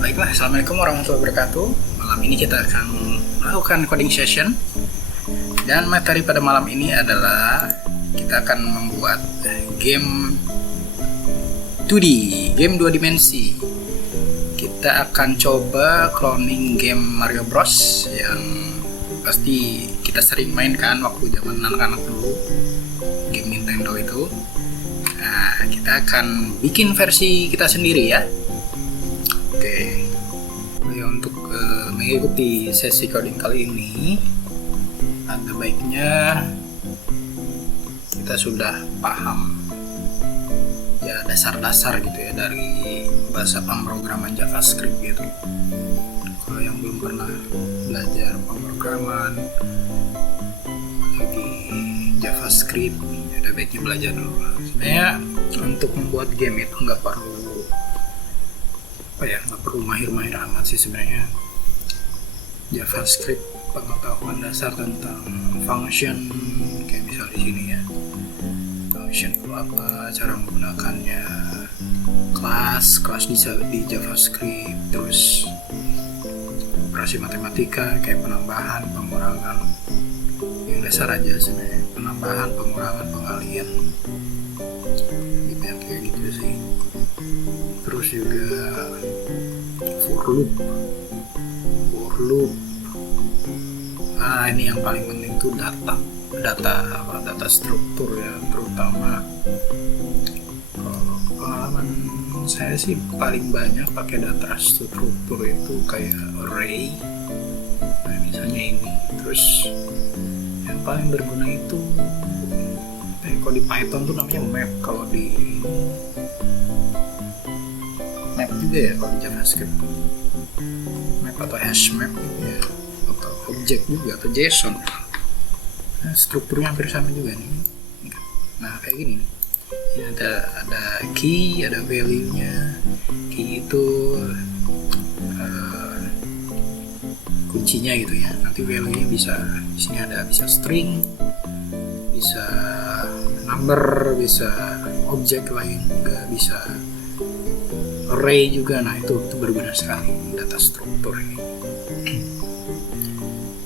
Baiklah, assalamualaikum warahmatullahi wabarakatuh. Malam ini kita akan melakukan coding session. Dan materi pada malam ini adalah kita akan membuat game 2D, game 2 dimensi. Kita akan coba cloning game Mario Bros yang pasti kita sering mainkan waktu zaman anak-anak dulu, game Nintendo itu. Nah, kita akan bikin versi kita sendiri ya. Oke, untuk mengikuti sesi coding kali ini, ada baiknya kita sudah paham ya dasar-dasar gitu ya dari bahasa pemrograman JavaScript gitu. Kalau yang belum pernah belajar pemrograman lagi JavaScript, ada baiknya belajar dulu. Sebenarnya untuk membuat game itu nggak perlu mahir-mahir amat sih sebenarnya. JavaScript, pengetahuan dasar tentang function kayak misal di sini ya, function itu apa, cara menggunakannya, kelas di JavaScript, terus operasi matematika kayak penambahan, pengurangan, yang dasar aja sebenarnya, penambahan, pengurangan, pengalihan gitu ya, kayak gitu sih. Terus juga for loop. Nah, ini yang paling penting tuh data struktur ya, terutama pengalaman saya sih paling banyak pakai data struktur itu kayak array. Nah, misalnya ini. Terus yang paling berguna itu kalau di Python tuh namanya map, kalau di map juga ya kalau di JavaScript, map atau hash map gitu ya, atau objek juga, atau JSON. Nah, strukturnya hampir sama juga nih. Nah, kayak gini nih. Ini ada key, ada value-nya. Key itu kuncinya gitu ya. Nanti value-nya bisa di sini ada, bisa string, bisa number, bisa objek lain juga, bisa array juga. Nah, itu berguna sekali data struktur ini.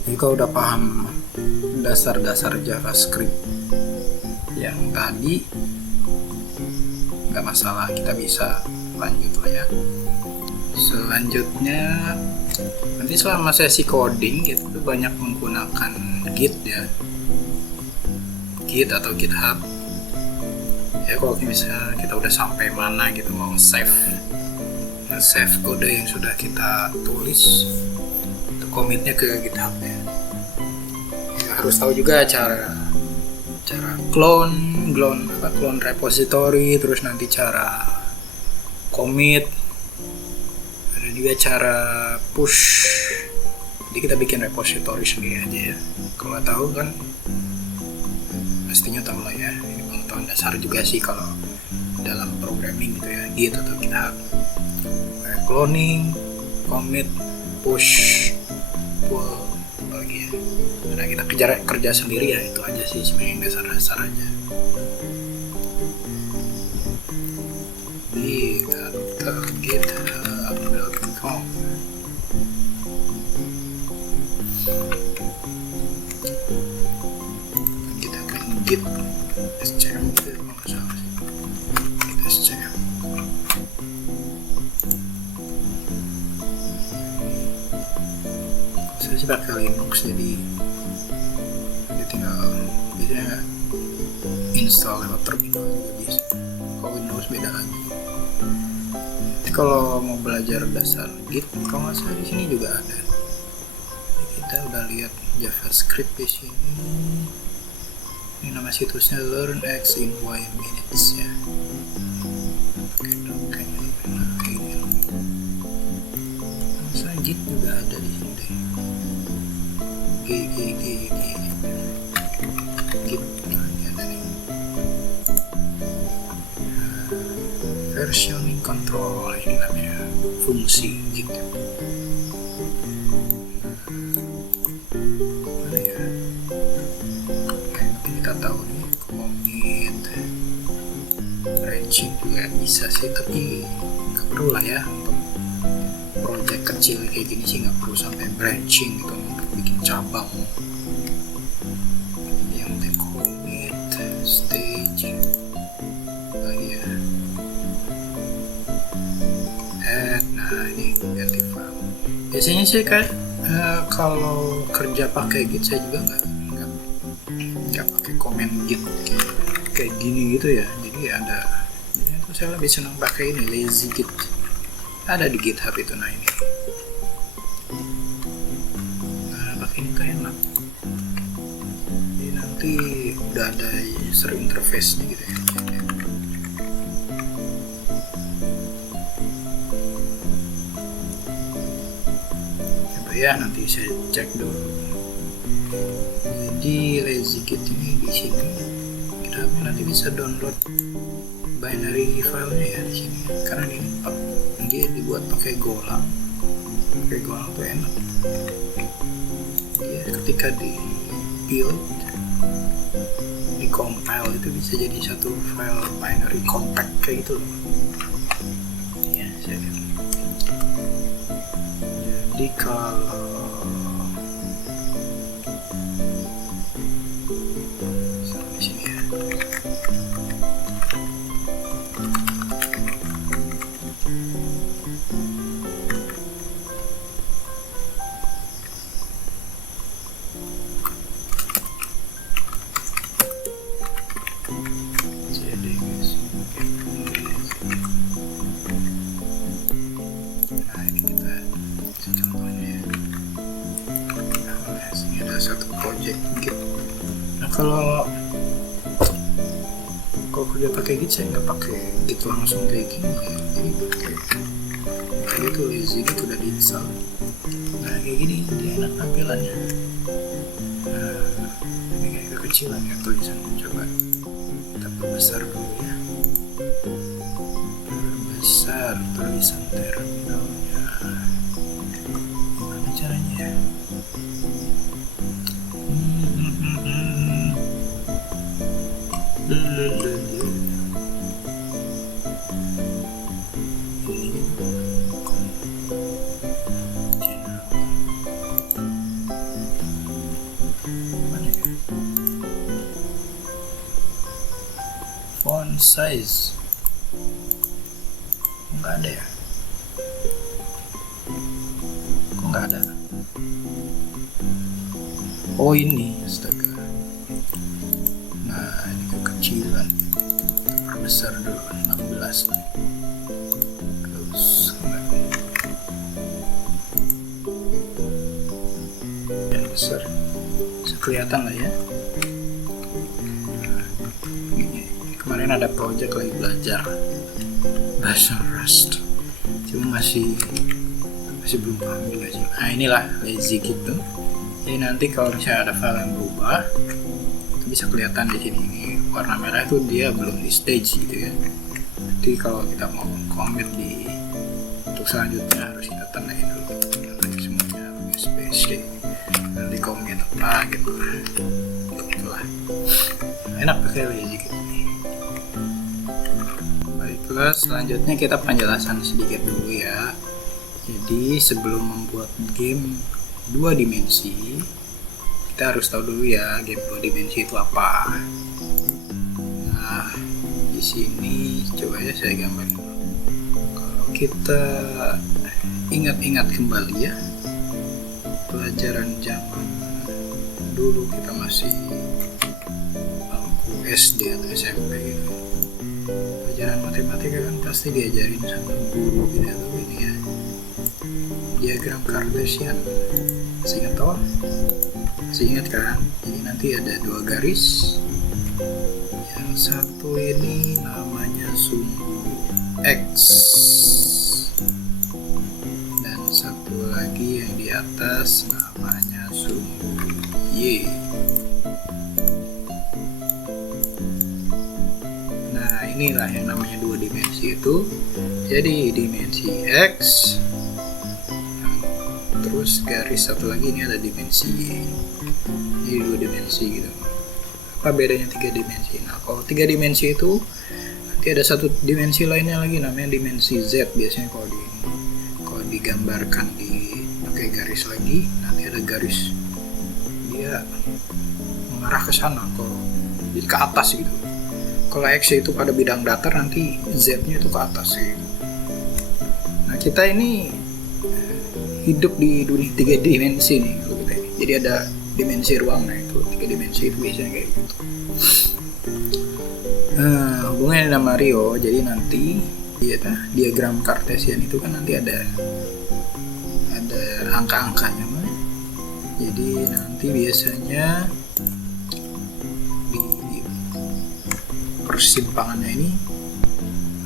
Jadi kalau udah paham dasar-dasar JavaScript yang tadi, nggak masalah, kita bisa lanjut lah ya. Selanjutnya nanti selama sesi coding itu banyak menggunakan Git ya, Git atau GitHub ya. Kalau misalnya kita udah sampai mana gitu, mau save kode yang sudah kita tulis, itu commitnya ke GitHub ya. Harus tahu juga cara clone repository, terus nanti cara commit, ada juga cara push. Jadi kita bikin repository sendiri aja ya. Kalau tahu kan pastinya tahu lah ya, ini pengetahuan dasar juga sih kalau dalam programming gitu ya, Git atau GitHub. Cloning, commit, push, pull, lagi ya. Nah, kita kerja sendiri ya, itu aja sih sebenarnya, dasar-dasar aja. Di github.com. Kita akan git SCM gitu, nggak salah sih, git SCM. Saya sih pakai Linux, jadi tinggal biasanya install lewat terminal juga bisa. Kalau Windows beda lagi. Tapi kalau mau belajar dasar Git, kalau nggak salah di sini juga ada. Jadi kita udah lihat JavaScript di sini. Ini nama situsnya LearnX in Y minutes ya. Masa Git juga ada di sini deh. Git ini ada nih. Versioning control, ini namanya fungsi Git. Mana ya? Kita tahu nih commit, branching juga bisa sih, tapi perlu lah ya untuk project kecil kayak gini sih, nggak perlu sampai branching gitu untuk bikin cabang. Yang commit stage lagi ya, nah ini ganti file. Biasanya sih kayak kalau kerja pakai Git saya juga nggak pakai comment Git kayak gini gitu ya. Jadi itu saya lebih senang pakai ini lazy Git, ada di GitHub itu. Nah ini, pakai ini tuh enak. Jadi nanti udah ada user interface-nya gitu ya. Ya nanti saya cek dulu. Jadi lazy Git ini di sini kita nanti bisa download binary filenya ya di sini, karena ini dia dibuat pakai Golang. Pakai Golang tuh enak. Dia ketika di build, di compile itu bisa jadi satu file binary compact kayak gitu loh. Ya, saya lihat. Jadi kalau sampai sini ya, jadi nah ini kita contohnya ya. Nah, sini ada satu project Git. Nah kalau kerja pakai Git, saya nggak pakai Git langsung kayak gini ya. Jadi pakai itu lazy Git udah diinstal. Nah kayak gini dia enak tampilannya. Nah, ini kayak kekecilan ya tulisan. Coba kita perbesar dulu ya. Perbesar tulisan terminalnya. Gimana caranya ya? Font size nggak ada ya? Kok nggak ada? Oh ini, astaga. Nah ini kekecilan. Perbesar dulu 16 nih. Terus yang besar bisa kelihatan lah ya. Kemarin ada project lagi belajar bahasa Rust, cuma masih belum paham juga sih. Nah inilah lazy Git tuh. Jadi nanti kalau misalnya ada file yang berubah, itu bisa kelihatan di sini. Ini warna merah itu dia belum di stage gitu ya. Nanti kalau kita mau commit untuk selanjutnya harus kita tandain dulu. Nanti semuanya pakai space, nanti commit apa gitu. Itulah. Enak pakai lazy Git. Baiklah, selanjutnya kita penjelasan sedikit dulu ya. Jadi sebelum membuat game 2 dimensi, kita harus tahu dulu ya game 2 dimensi itu apa. Nah, di sini coba ya saya gambar dulu. Kalau kita ingat-ingat kembali ya, pelajaran zaman dulu kita masih bangku SD atau SMP gitu. Pelajaran matematika kan pasti diajarin sama guru gitu atau ini ya, diagram Cartesian. Masih ingat toh? Masih ingat kan? Jadi nanti ada 2 garis. Yang satu ini namanya sumbu X, dan satu lagi yang di atas namanya sumbu Y. Nah inilah yang namanya 2 dimensi itu. Jadi dimensi X, terus garis satu lagi ini ada dimensi Y. Jadi 2 dimensi gitu. Apa bedanya 3 dimensi? Nah kalau 3 dimensi itu nanti nanti ada satu dimensi lainnya lagi, namanya dimensi Z. Biasanya kalau digambarkan di pakai garis lagi, nanti ada garis dia mengarah ke sana, jadi ke atas gitu. Kalau X itu pada bidang datar, nanti Z-nya itu ke atas gitu. Nah, kita ini hidup di dunia 3 dimensi nih kalau kita ini. Jadi ada dimensi ruang, nah itu 3 dimensi itu biasanya kayak gitu. Hubungannya dengan Mario, jadi nanti diagram Cartesian itu kan nanti ada angka-angkanya. Jadi nanti biasanya di persimpangannya ini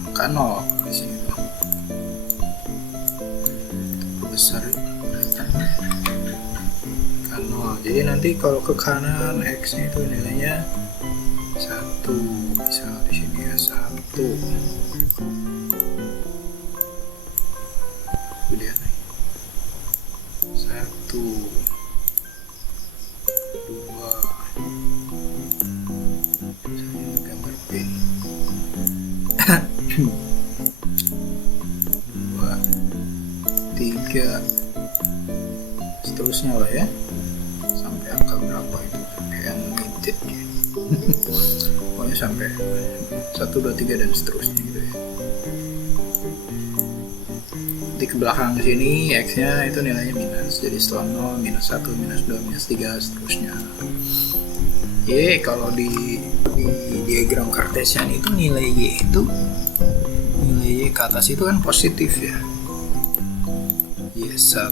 angka 0 di sini tuh. Besar angka 0. Jadi nanti kalau ke kanan X-nya itu nilainya 1, misal di sini ya 1. Lihat nih. 1, 2, saya gambar pin. 2, 3, seterusnya lah ya, sampai angka berapa itu, sampai yang limited pokoknya sampai 1, 2, 3 dan seterusnya gitu ya. Di ke belakang sini X nya itu nilainya minus, jadi setelah 0, minus 1, minus 2, minus 3, seterusnya. Kalau di diagram Cartesian itu nilai Y ke atas itu kan positif ya. Y1.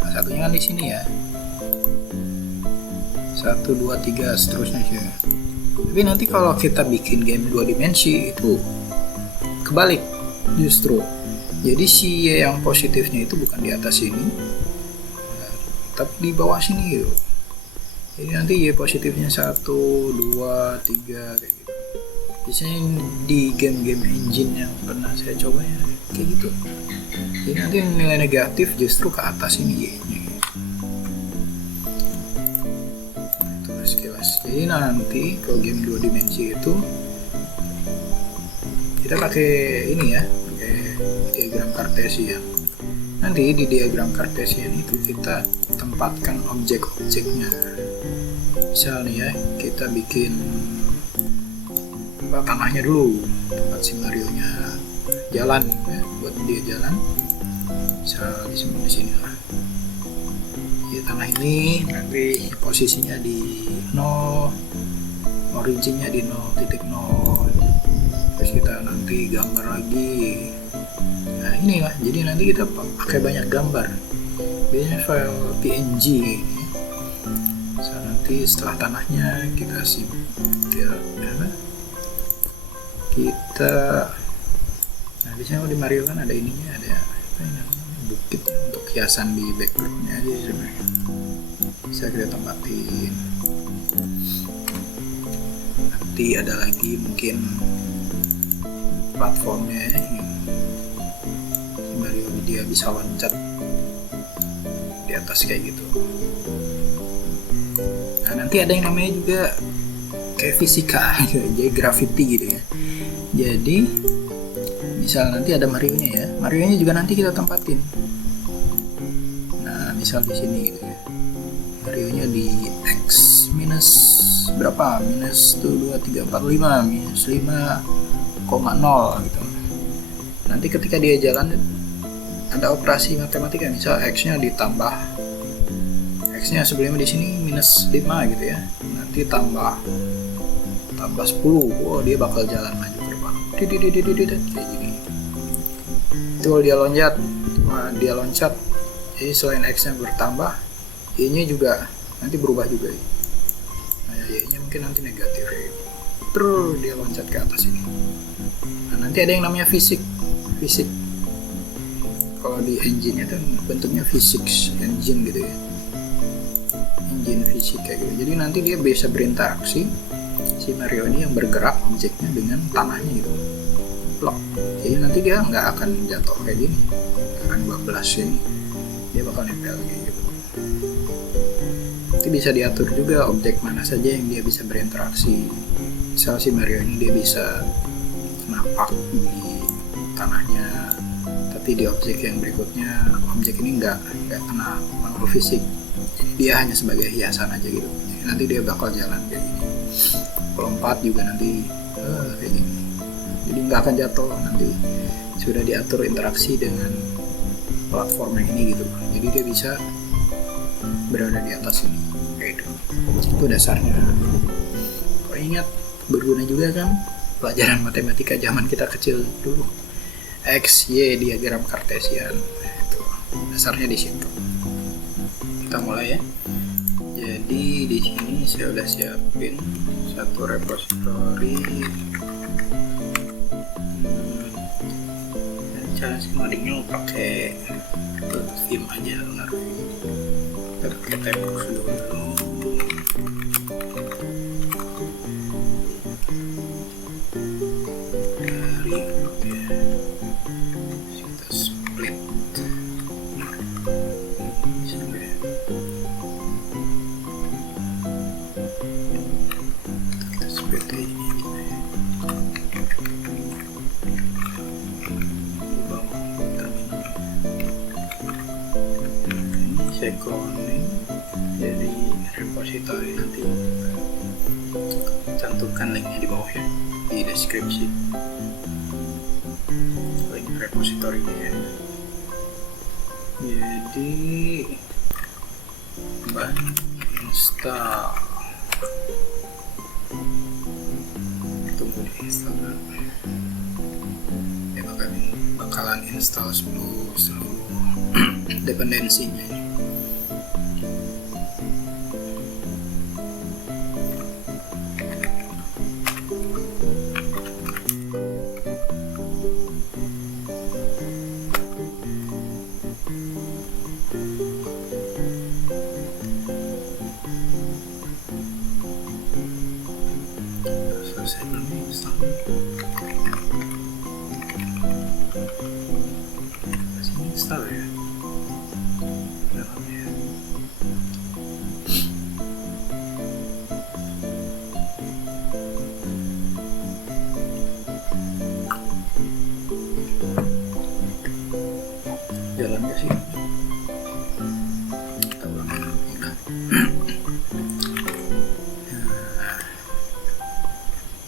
Nah, satunya kan di sini ya. 1, 2, 3, seterusnya sih. Tapi nanti kalau kita bikin game 2 dimensi itu kebalik justru. Jadi si Y yang positifnya itu bukan di atas sini, tapi di bawah sini gitu. Jadi nanti Y positifnya 1, 2, 3 kayak gitu. Biasanya di game-game engine yang pernah saya coba ya kayak gitu. Jadi nanti nilai negatif justru ke atas ini Y-nya. Jadi nanti kalau game 2 dimensi itu kita pakai ini ya, pakai diagram Cartesian. Nanti di diagram Cartesian itu kita tempatkan objek-objeknya. Misal nih ya, kita bikin tanahnya dulu, tempat si Mario nya jalan ya, buat dia jalan. Misal di sini lah. Tanah ini nanti posisinya di 0, originnya di 0.0. Terus kita nanti gambar lagi. Nah inilah, jadi nanti kita pakai banyak gambar. Biasanya file PNG ini. So, nanti setelah tanahnya kita nah biasanya di Mario kan ada ininya, ada apa ini namanya, bukit untuk hiasan di backgroundnya aja sebenarnya. Bisa kita tempatin. Nanti ada lagi mungkin platformnya ini, si Mario dia bisa loncat di atas kayak gitu. Nah nanti ada yang namanya juga kayak fisika jadi gravity gitu ya. Jadi misal nanti ada Mario nya ya, Mario nya juga nanti kita tempatin. Nah misal di sini gitu ya, Mario nya di X minus berapa, minus 2, 3, 4, 5, minus 5,0 gitu. Nanti ketika dia jalan ada operasi matematika, misal X nya ditambah, X nya sebelumnya di sini minus 5 gitu ya, nanti tambah 10, dia bakal jalan maju ke depan kayak gini. Itu kalau dia loncat, jadi selain X nya bertambah, Y nya juga nanti berubah juga. Nah Y nya mungkin nanti negatif ya. Terus dia loncat ke atas ini. Nah nanti ada yang namanya fisik. Kalau di engine nya kan bentuknya physics engine gitu ya, engine fisik kayak gitu. Jadi nanti dia bisa berinteraksi, si Mario ini yang bergerak objeknya dengan tanahnya gitu, blok. Jadi nanti dia nggak akan jatuh kayak gini, akan bablas ini, dia bakal nempel kayak gitu. Nanti bisa diatur juga objek mana saja yang dia bisa berinteraksi. Misal si Mario ini dia bisa napak di tanahnya, tapi di objek yang berikutnya objek ini nggak kena pengaruh fisik, dia hanya sebagai hiasan aja gitu. Jadi nanti dia bakal jalan kayak gini, lompat juga nanti kayak gini, jadi nggak akan jatuh. Nanti sudah diatur interaksi dengan platform yang ini gitu, jadi dia bisa berada di atas ini kayak itu dasarnya. Kok ingat, berguna juga kan pelajaran matematika zaman kita kecil dulu, X, Y, diagram kartesian. Itu dasarnya di situ. Kita mulai ya. Jadi di sini saya udah siapin satu repository. Dan cara ngodingnya mau pakai Vim aja, kita pakai Textbox dulu. Saya cloning dari repository, nanti cantumkan linknya di bawah ya, di deskripsi, link repository-nya ya. Jadi install, tunggu di install dulu ya, bakalan install seluruh dependensinya ya. Selesai belum install? Masih install ya? Dalamnya. Jalan gak sih? Kita ulang udah.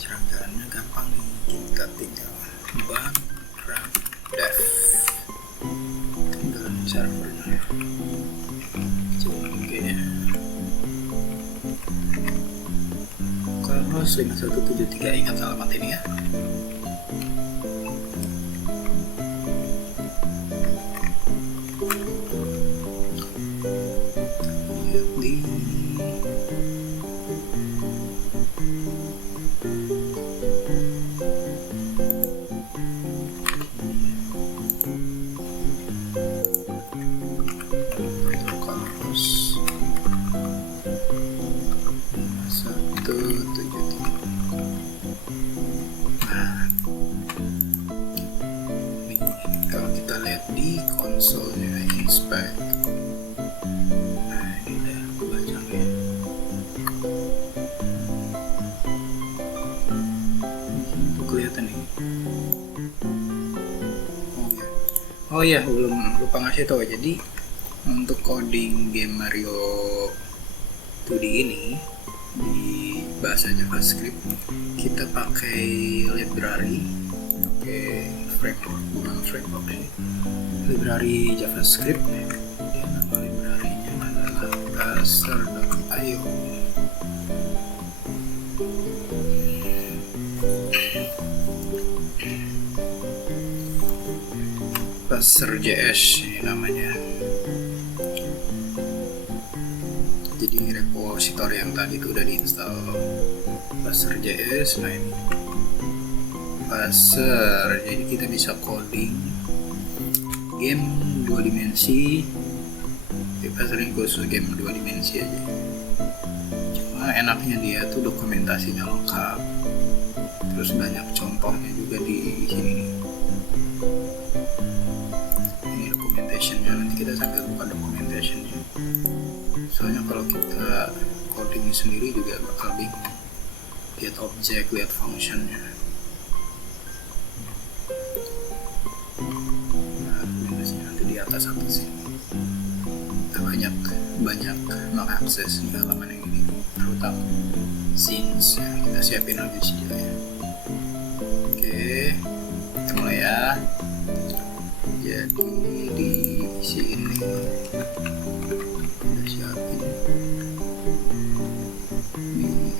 Jalannya gampang nih, kita tinggal run dev, tinggal servernya oke ya. Kalau 5173 ingat alamat ini ya. Lihat di kalau kita lihat di konsolnya inspect, nah ini udah kebaca ya. Itu kelihatan nih. Oh iya, belum lupa ngasih tahu. Jadi untuk coding game Mario 2D ini di bahasa JavaScript kita pakai library, pakai framework, bukan framework sih, library JavaScript. Ya, nama library-nya adalah buzzer.io. Buzzer.js ini namanya. Jadi repository yang tadi itu udah diinstal Buzzer.js. Nah ini Buzzer, jadi kita bisa coding game 2 dimensi. Kita sering khusus game 2 dimensi aja, cuma enaknya dia tuh dokumentasinya lengkap, terus banyak contohnya juga di sini. Ini documentationnya, nanti kita sambil buka documentationnya. Soalnya kalau kita sendiri juga bakal bingung lihat objek, lihat functionnya. Nah, minusnya nanti di atas sini. Kita banyak mengakses di halaman yang ini, terutama scenes ya. Kita siapin aja di sini ya. Oke, kita mulai ya. Jadi di sini kita siapin ini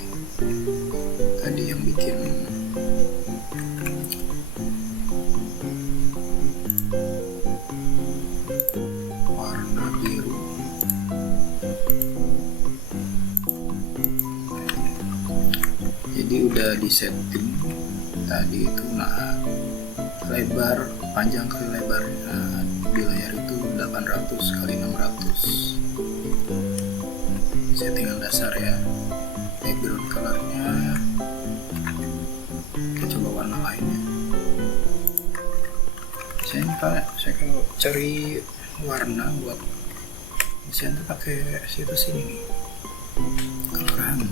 tadi yang bikin warna biru. Jadi udah disetting tadi itu. Nah, lebar, panjang kali lebarnya di layar itu 800 kali 600. Settingan dasar ya. Background colornya kita coba warna lainnya. Saya kalau cari warna buat saya tuh pakai situs ini nih, Color Hunt.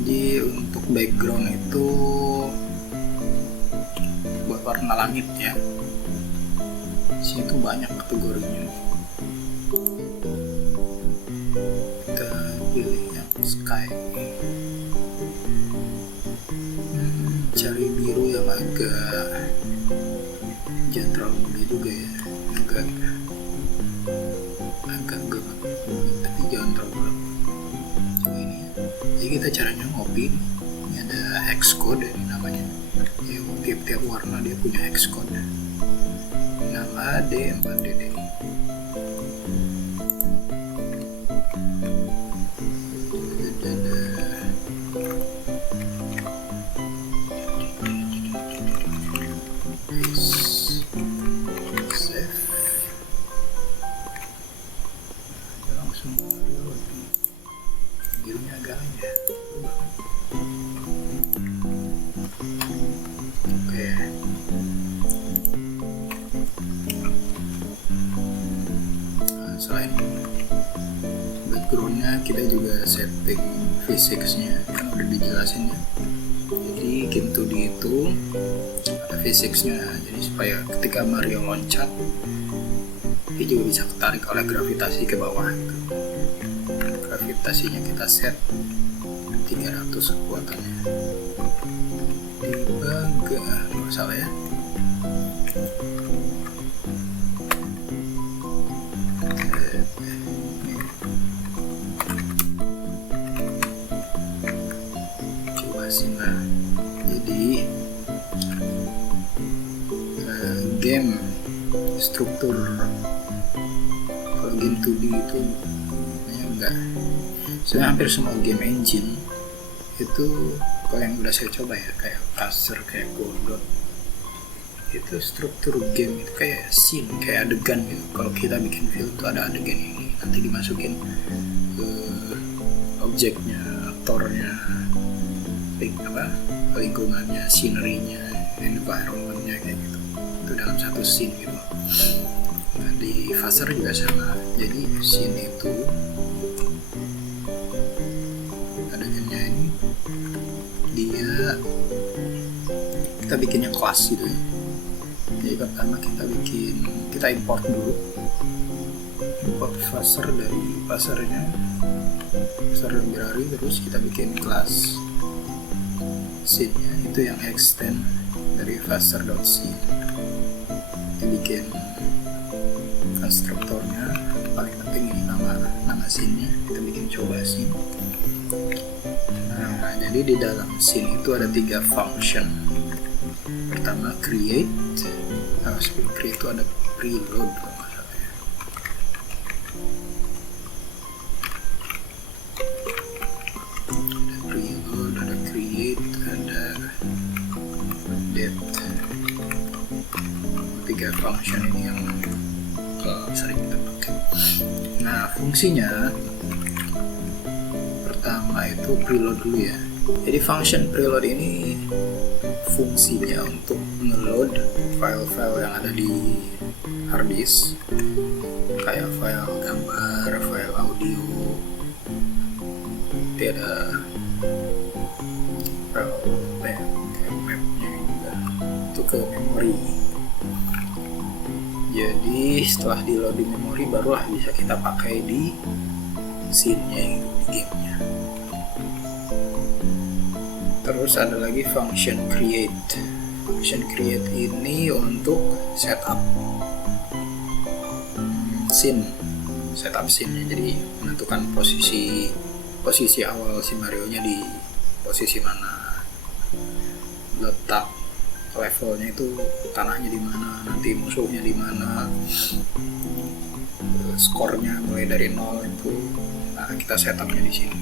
Jadi untuk background itu buat warna langit ya. Di sini tuh banyak kategorinya. Kita pilih yang sky. Cari biru yang agak jangan terlalu muda juga ya, agak gelap, tapi jangan terlalu gelap. Ini ya. Jadi kita caranya ngopi. Ini ada hex code ini namanya. Ya, tiap warna dia punya hex code. 6AD 4DD. Birunya agak aja. Oke. Nah, selain backgroundnya kita juga setting physicsnya kan udah dijelasin ya. Jadi Game 2D itu ada physicsnya, jadi supaya ketika Mario loncat dia juga bisa ketarik oleh gravitasi ke bawah gitu. Gravitasinya kita set 300 kekuatannya dibagi, nggak salah ya. Coba sih. Nah, jadi game struktur kalau game 2D itu enggak. Sebenarnya hampir semua game engine itu kalau yang udah saya coba ya, kayak Acer, kayak Godot, itu struktur game itu kayak scene, kayak adegan gitu. Kalau kita bikin film tuh ada adegan ini, nanti dimasukin objeknya, aktornya, lingkungannya, scenery-nya, environment-nya kayak gitu. Itu dalam satu scene gitu. Nah, di Phaser juga sama. Jadi scene itu adegannya ini dia kita bikinnya kelas gitu ya. Jadi pertama kita import dulu, import Phaser dari Phasernya, Phaser library, terus kita bikin kelas scene-nya itu yang extend dari Phaser.scene. Kita bikin konstruktornya, paling penting ini nama scene-nya, kita bikin coba scene. Nah, jadi di dalam scene itu ada 3 function. Pertama create. Nah, sebelum create itu ada preload kalau nggak salah ya. Ada preload, ada create, ada date. 3 function ini yang sering kita pakai. Nah, fungsinya pertama itu preload dulu ya. Jadi function preload ini fungsinya untuk ngeload file-file yang ada di hard disk kayak file gambar, file audio, nanti ada file mapnya juga itu ke memori. Jadi setelah di load di memori barulah bisa kita pakai di scene-nya yang di gamenya. Terus ada lagi function create. Function create ini untuk setup scene, jadi menentukan posisi awal si Mario nya di posisi mana, letak levelnya itu tanahnya di mana, nanti musuhnya di mana, skornya mulai dari 0 itu. Nah, kita setupnya di sini.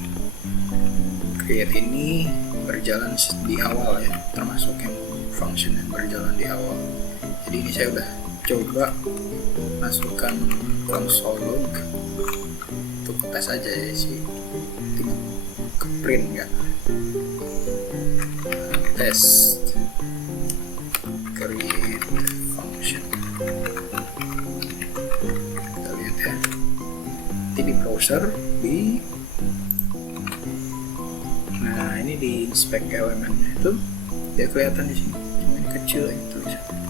Create ini berjalan di awal ya, termasuk yang function yang berjalan di awal. Jadi ini saya udah coba masukkan console log untuk tes aja ya sih, ke print nggak. Test create function, kita lihat ya. Nanti di browser nah ini di inspect elemennya itu dia kelihatan di sini, cuma ini kecil lagi tulisannya.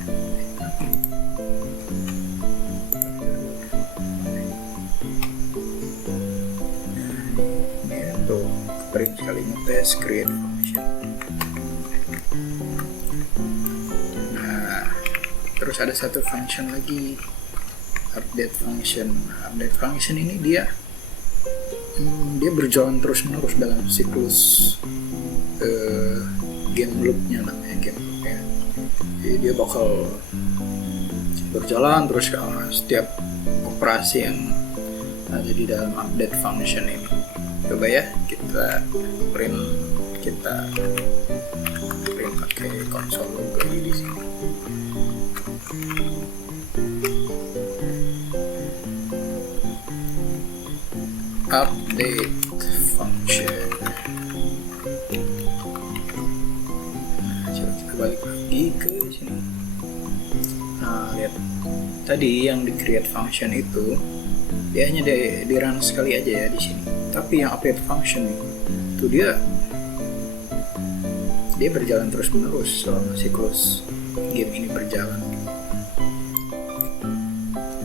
Print sekali ngetes create function. Nah, terus ada satu function lagi, update function. Update function ini dia berjalan terus menerus dalam siklus game loopnya, namanya game loopnya. Jadi dia bakal berjalan terus setiap operasi yang ada di dalam update function ini. Coba ya kita print pakai console log di sini. Update function. Nah, coba kita balik lagi ke sini. Nah, lihat tadi yang di create function itu dia hanya di run sekali aja ya di sini. Tapi yang update function itu dia berjalan terus menerus selama siklus game ini berjalan.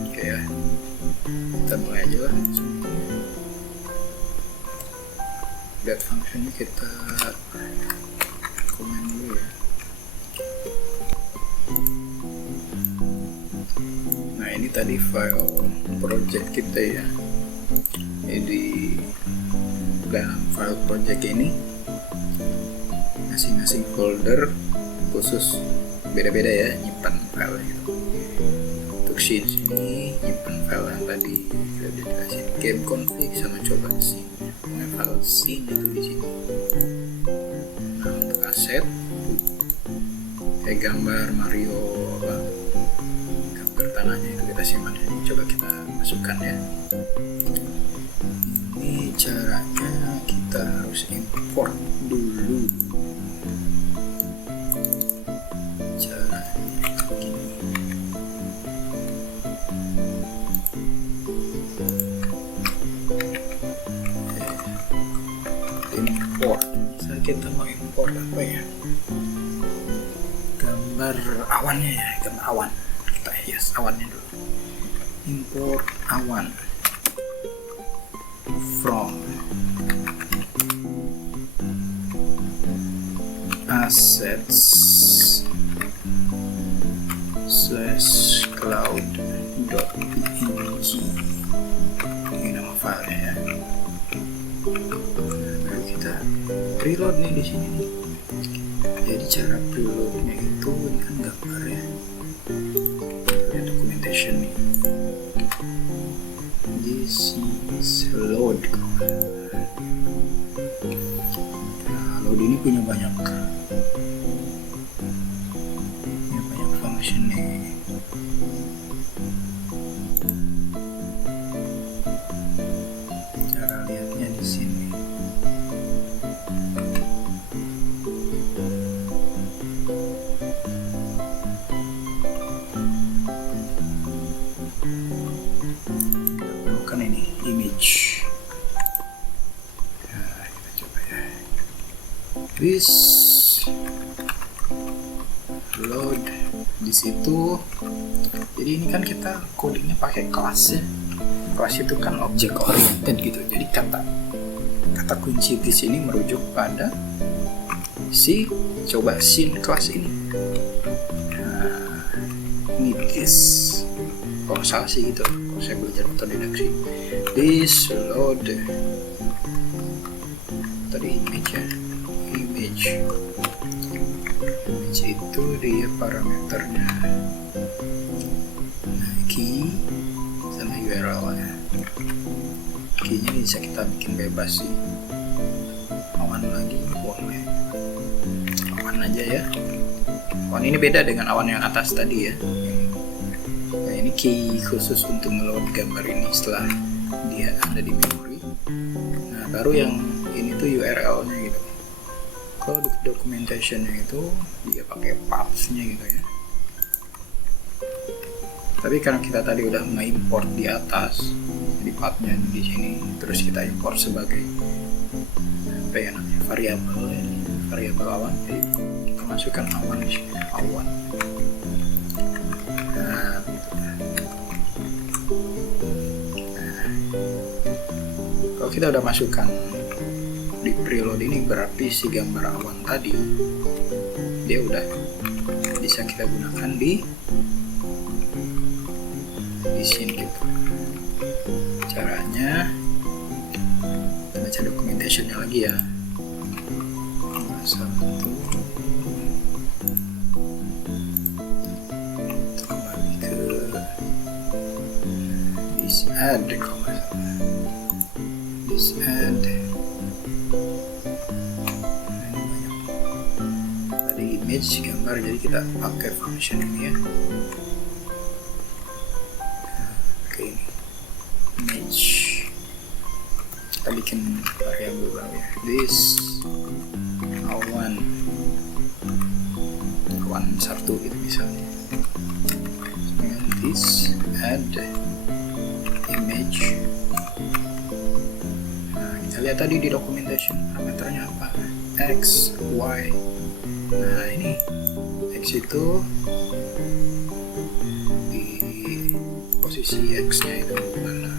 Oke ya, kita mulai aja lah. Update functionnya kita komen dulu ya. Nah ini tadi file project kita ya. Jadi dalam file project ini masing-masing folder khusus beda-beda ya nyimpan file gitu. Untuk scene ini nyimpan file yang tadi sudah dijelasin, game config sama coba scene. Punya file scene itu di sini. Nah untuk aset kayak gambar Mario gambar tanahnya itu kita simpan ini. Coba kita masukkan ya. Caranya kita harus import dulu. Caranya begini. Import. Misalnya kita mau import apa ya? Gambar awannya ya, gambar awan. Kita hias awannya dulu. Import awan. From assets /cloud.png, ini nama filenya ya. Lalu kita preload nih di sini nih. Jadi cara preloadnya itu ini kan gambarnya, ada documentation nih. This is load. Nah, load ini punya banyak function nih. Cara lihatnya di sini. This load di situ. Jadi ini kan kita codingnya pakai kelas ya. Kelas itu kan object oriented gitu. Jadi kata kunci di sini merujuk pada si scene kelas ini. Nah, ini this. Kalau salah sih gitu. Saya belajar otodidaksi. This load tadi image ya. Image itu dia parameternya key sama URL nya. Key-nya bisa kita bikin bebas sih, awan lagi boleh, awan aja ya. Awan ini beda dengan awan yang atas tadi ya. Nah, ini key khusus untuk ngeload gambar ini setelah dia ada di memori. Nah baru yang ini tuh URL nya gitu. Kalau documentation-nya itu dia pakai paths-nya gitu ya. Tapi karena kita tadi udah nge-import di atas, jadi path-nya di sini, terus kita import sebagai apa ya namanya, variabel awan. Jadi kita masukkan awan di sini, awan. Nah, kalau kita udah masukkan di preload ini, berarti si gambar awan tadi dia udah bisa kita gunakan di sini gitu. Caranya kita baca documentation-nya lagi ya. Kembali ke this add, this add. Image gambar, jadi kita pakai function ini ya. Oke, ini image, kita bikin variabel baru ya. This awan 1 gitu misalnya. And this add image. Nah kita lihat tadi di documentation parameternya apa, x, y. Nah ini X itu di posisi X nya itu mana,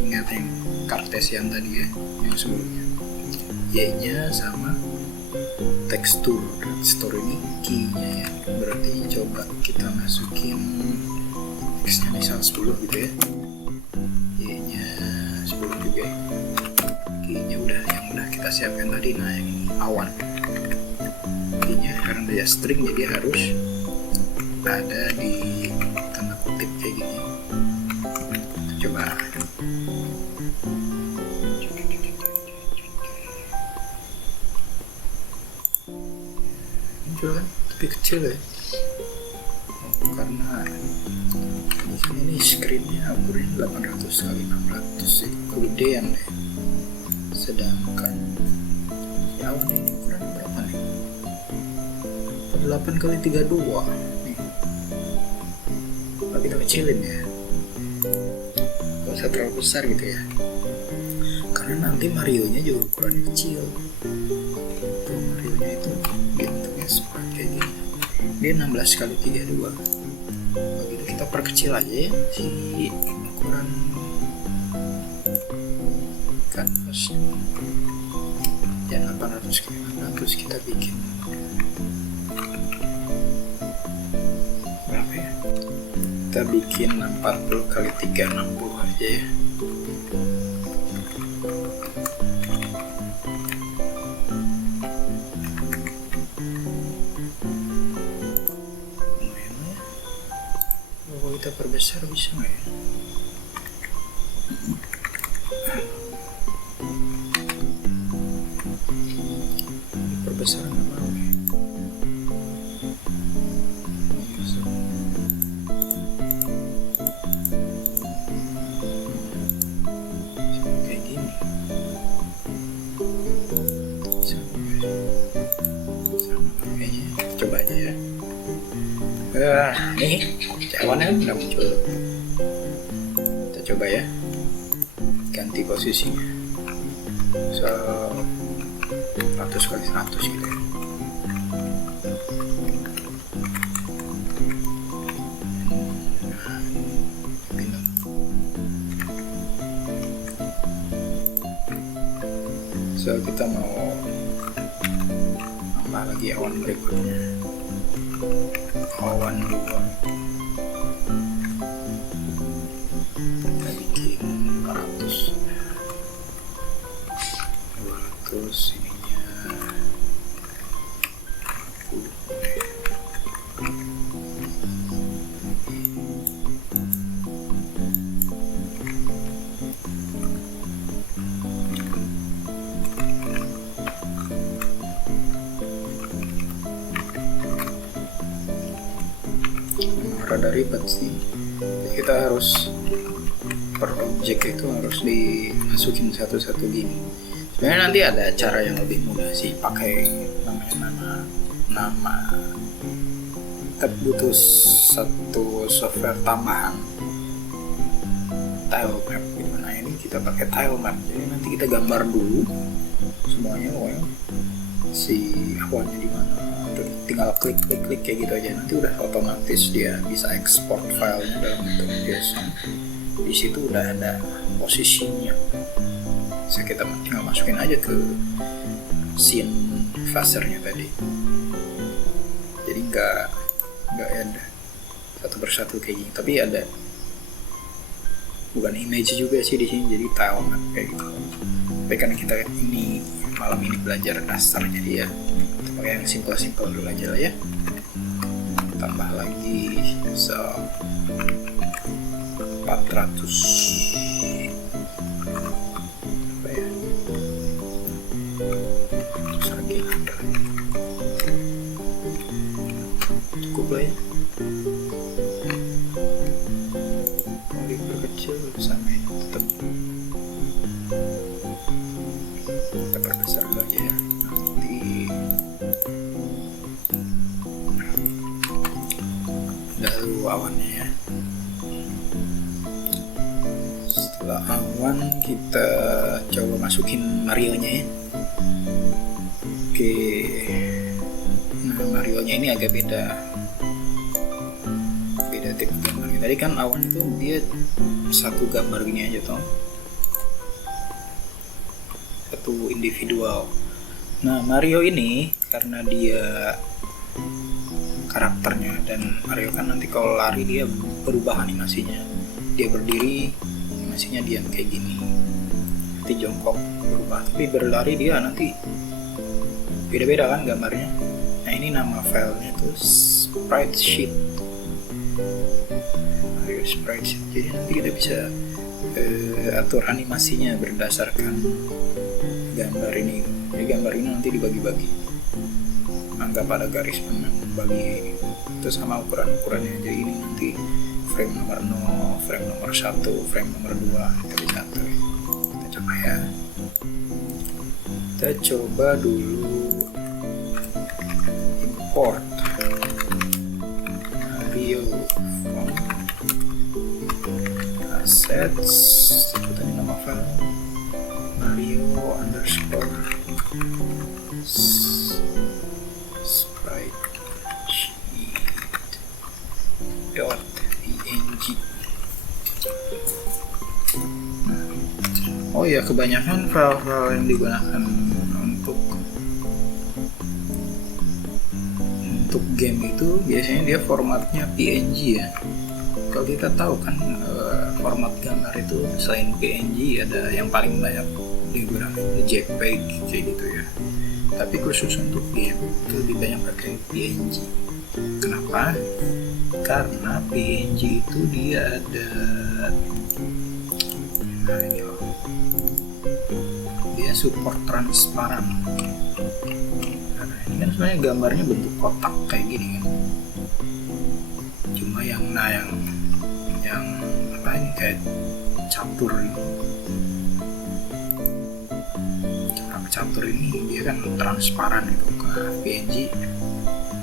ingat yang Cartesian tadi ya, yang sebelumnya. Y nya sama tekstur ini key nya ya. Berarti coba kita masukin X nya misal 10 gitu ya, Y nya 10 juga ya. Key nya udah, yang udah kita siapkan tadi. Nah yang ini awan, karena dia string jadi harus ada di tanda kutip kayak gini. Coba muncul kan, tapi kecil ya. Karena di sini nih screennya ukurannya 800 x 600 itu kegedean deh. Sedangkan awan ini ukurannya berapa nih? 8 x 32 nih. Kalau kita kecilin ya, gak usah terlalu besar gitu ya, karena nanti Mario nya juga ukurannya kecil. Tuh Mario nya itu bentuknya seperti kayak gini, dia 16 x 32. Begitu kita perkecil aja ya si ukuran kanvasnya ya, 800 x 600 kita bikin berapa ya, kita bikin 40 x 360 aja ya. Lumayan ya, kalau kita perbesar bisa nggak ya? Perbesar nggak mau ya. Coba aja ya. Nih awannya udah muncul. Kita coba ya, ganti posisinya. So 100 kali 100 gitu ya. So kita mau tambah lagi awan berikutnya, awan 2. Kita bikin 400 200 ininya 50. Rada ribet sih, kita harus per objek itu harus dimasukin satu-satu gini. Sebenarnya nanti ada cara yang lebih mudah sih, pakai nama. Kita butuh satu software tambahan, tile map. Gimana ini kita pakai tile map, jadi nanti kita gambar dulu semuanya, si awannya di mana, tinggal klik kayak gitu aja, nanti udah otomatis dia bisa ekspor filenya dalam bentuk JSON. Di situ udah ada posisinya, bisa kita tinggal masukin aja ke scene phasernya tadi, jadi nggak ada satu persatu kayak gini, tapi ada bukan image juga sih di sini, jadi tile map kayak gitu. Tapi karena kita ini malam ini belajar dasar, jadi ya kita pakai yang simple dulu aja lah ya. Tambah lagi 400 apa ya, terus lagi cukup lah ya. Kalau diperkecil sama ini tetap kita perbesar dulu aja ya. Nanti lalu awannya ya. Setelah awan kita coba masukin Mario-nya ya. Oke, nah Mario-nya ini agak beda tipe gambarnya. Tadi kan awan itu dia satu gambar gini aja toh, satu individual. Nah Mario ini karena dia karakternya, dan Mario kan nanti kalau lari dia berubah animasinya, dia berdiri animasinya diam kayak gini, nanti jongkok berubah, tapi berlari dia nanti beda-beda kan gambarnya. Nah ini nama filenya tuh sprite sheet, Mario sprite sheet. Jadi nanti kita bisa atur animasinya berdasarkan gambar ini. Jadi gambar ini nanti dibagi-bagi, anggap ada garis membagi itu sama ukurannya. Jadi ini nanti frame nomor 0, frame nomor 1, frame nomor 2 kita bisa atur. Kita coba ya. Kita coba dulu import Mario from assets, sebutannya nama file Mario underscore sprite sheet dot png. Oh ya, kebanyakan file-file yang digunakan untuk game itu biasanya dia formatnya PNG ya. Kalau kita tahu kan format gambar itu selain PNG ada yang paling banyak digunakan JPEG kayak gitu ya. Tapi khusus untuk game itu lebih banyak pakai PNG. Kenapa? Karena PNG itu dia ada, nah ini loh, dia support transparan. Nah ini kan sebenarnya gambarnya bentuk kotak kayak gini kan, cuma yang apa ini kayak catur ini, catur ini dia kan transparan gitu. Ke PNG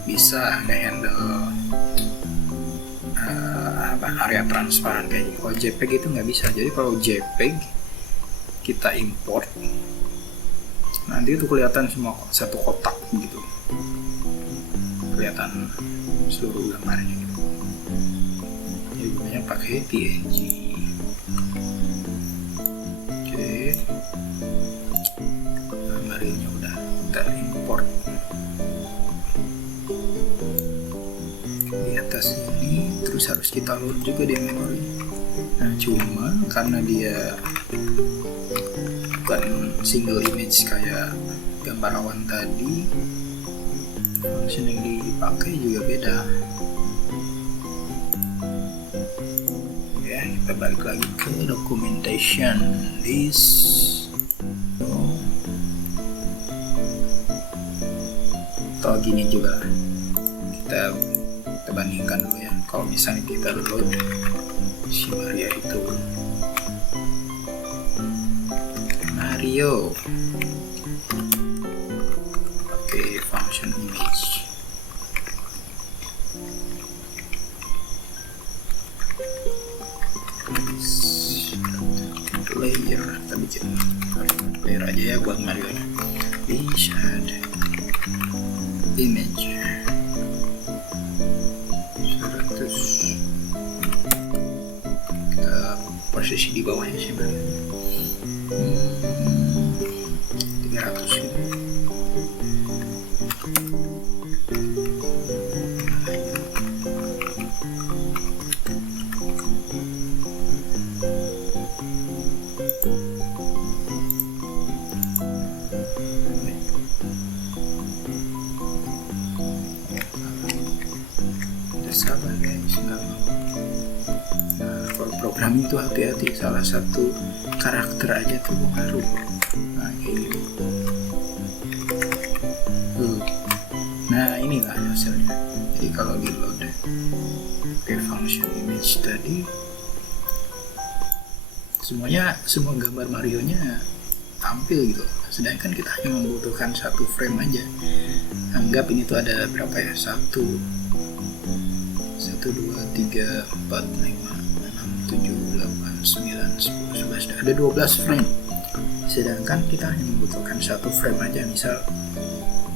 bisa nge-handle area transparan kayak gitu. Kalau JPEG itu nggak bisa. Jadi kalau JPEG kita import nanti itu kelihatan semua satu kotak gitu, kelihatan seluruh gambarnya gitu. Jadi gunanya pakai TNG. Oke, gambarnya udah kita import di atas ini, terus harus kita load juga di memori. Nah cuma karena dia bukan single image kayak gambar awan tadi, function yang dipakai juga beda. Ya, kita balik lagi ke documentation this. Atau gini juga, kita bandingkan dulu ya. Kalau misalnya kita load si Maria itu, Mario pakai function image, player, kita bikin player aja ya buat Mario nya. Please add image 100, kita posisi di bawahnya sih Mario 300 gitu. Sabar guys, nggak mau. Nah, kalau programming itu hati-hati, salah satu karakter aja tuh ngaruh. Nah kayak gitu. Nah inilah hasilnya. Jadi kalau di load pakai function image tadi, semua gambar Mario nya tampil gitu, sedangkan kita hanya membutuhkan satu frame aja. Anggap ini tuh ada berapa ya, 1, 2, 3, 4, 5, 6, 7, 8, 9, 10, 11, ada 12 frame, sedangkan kita hanya membutuhkan satu frame aja. Misal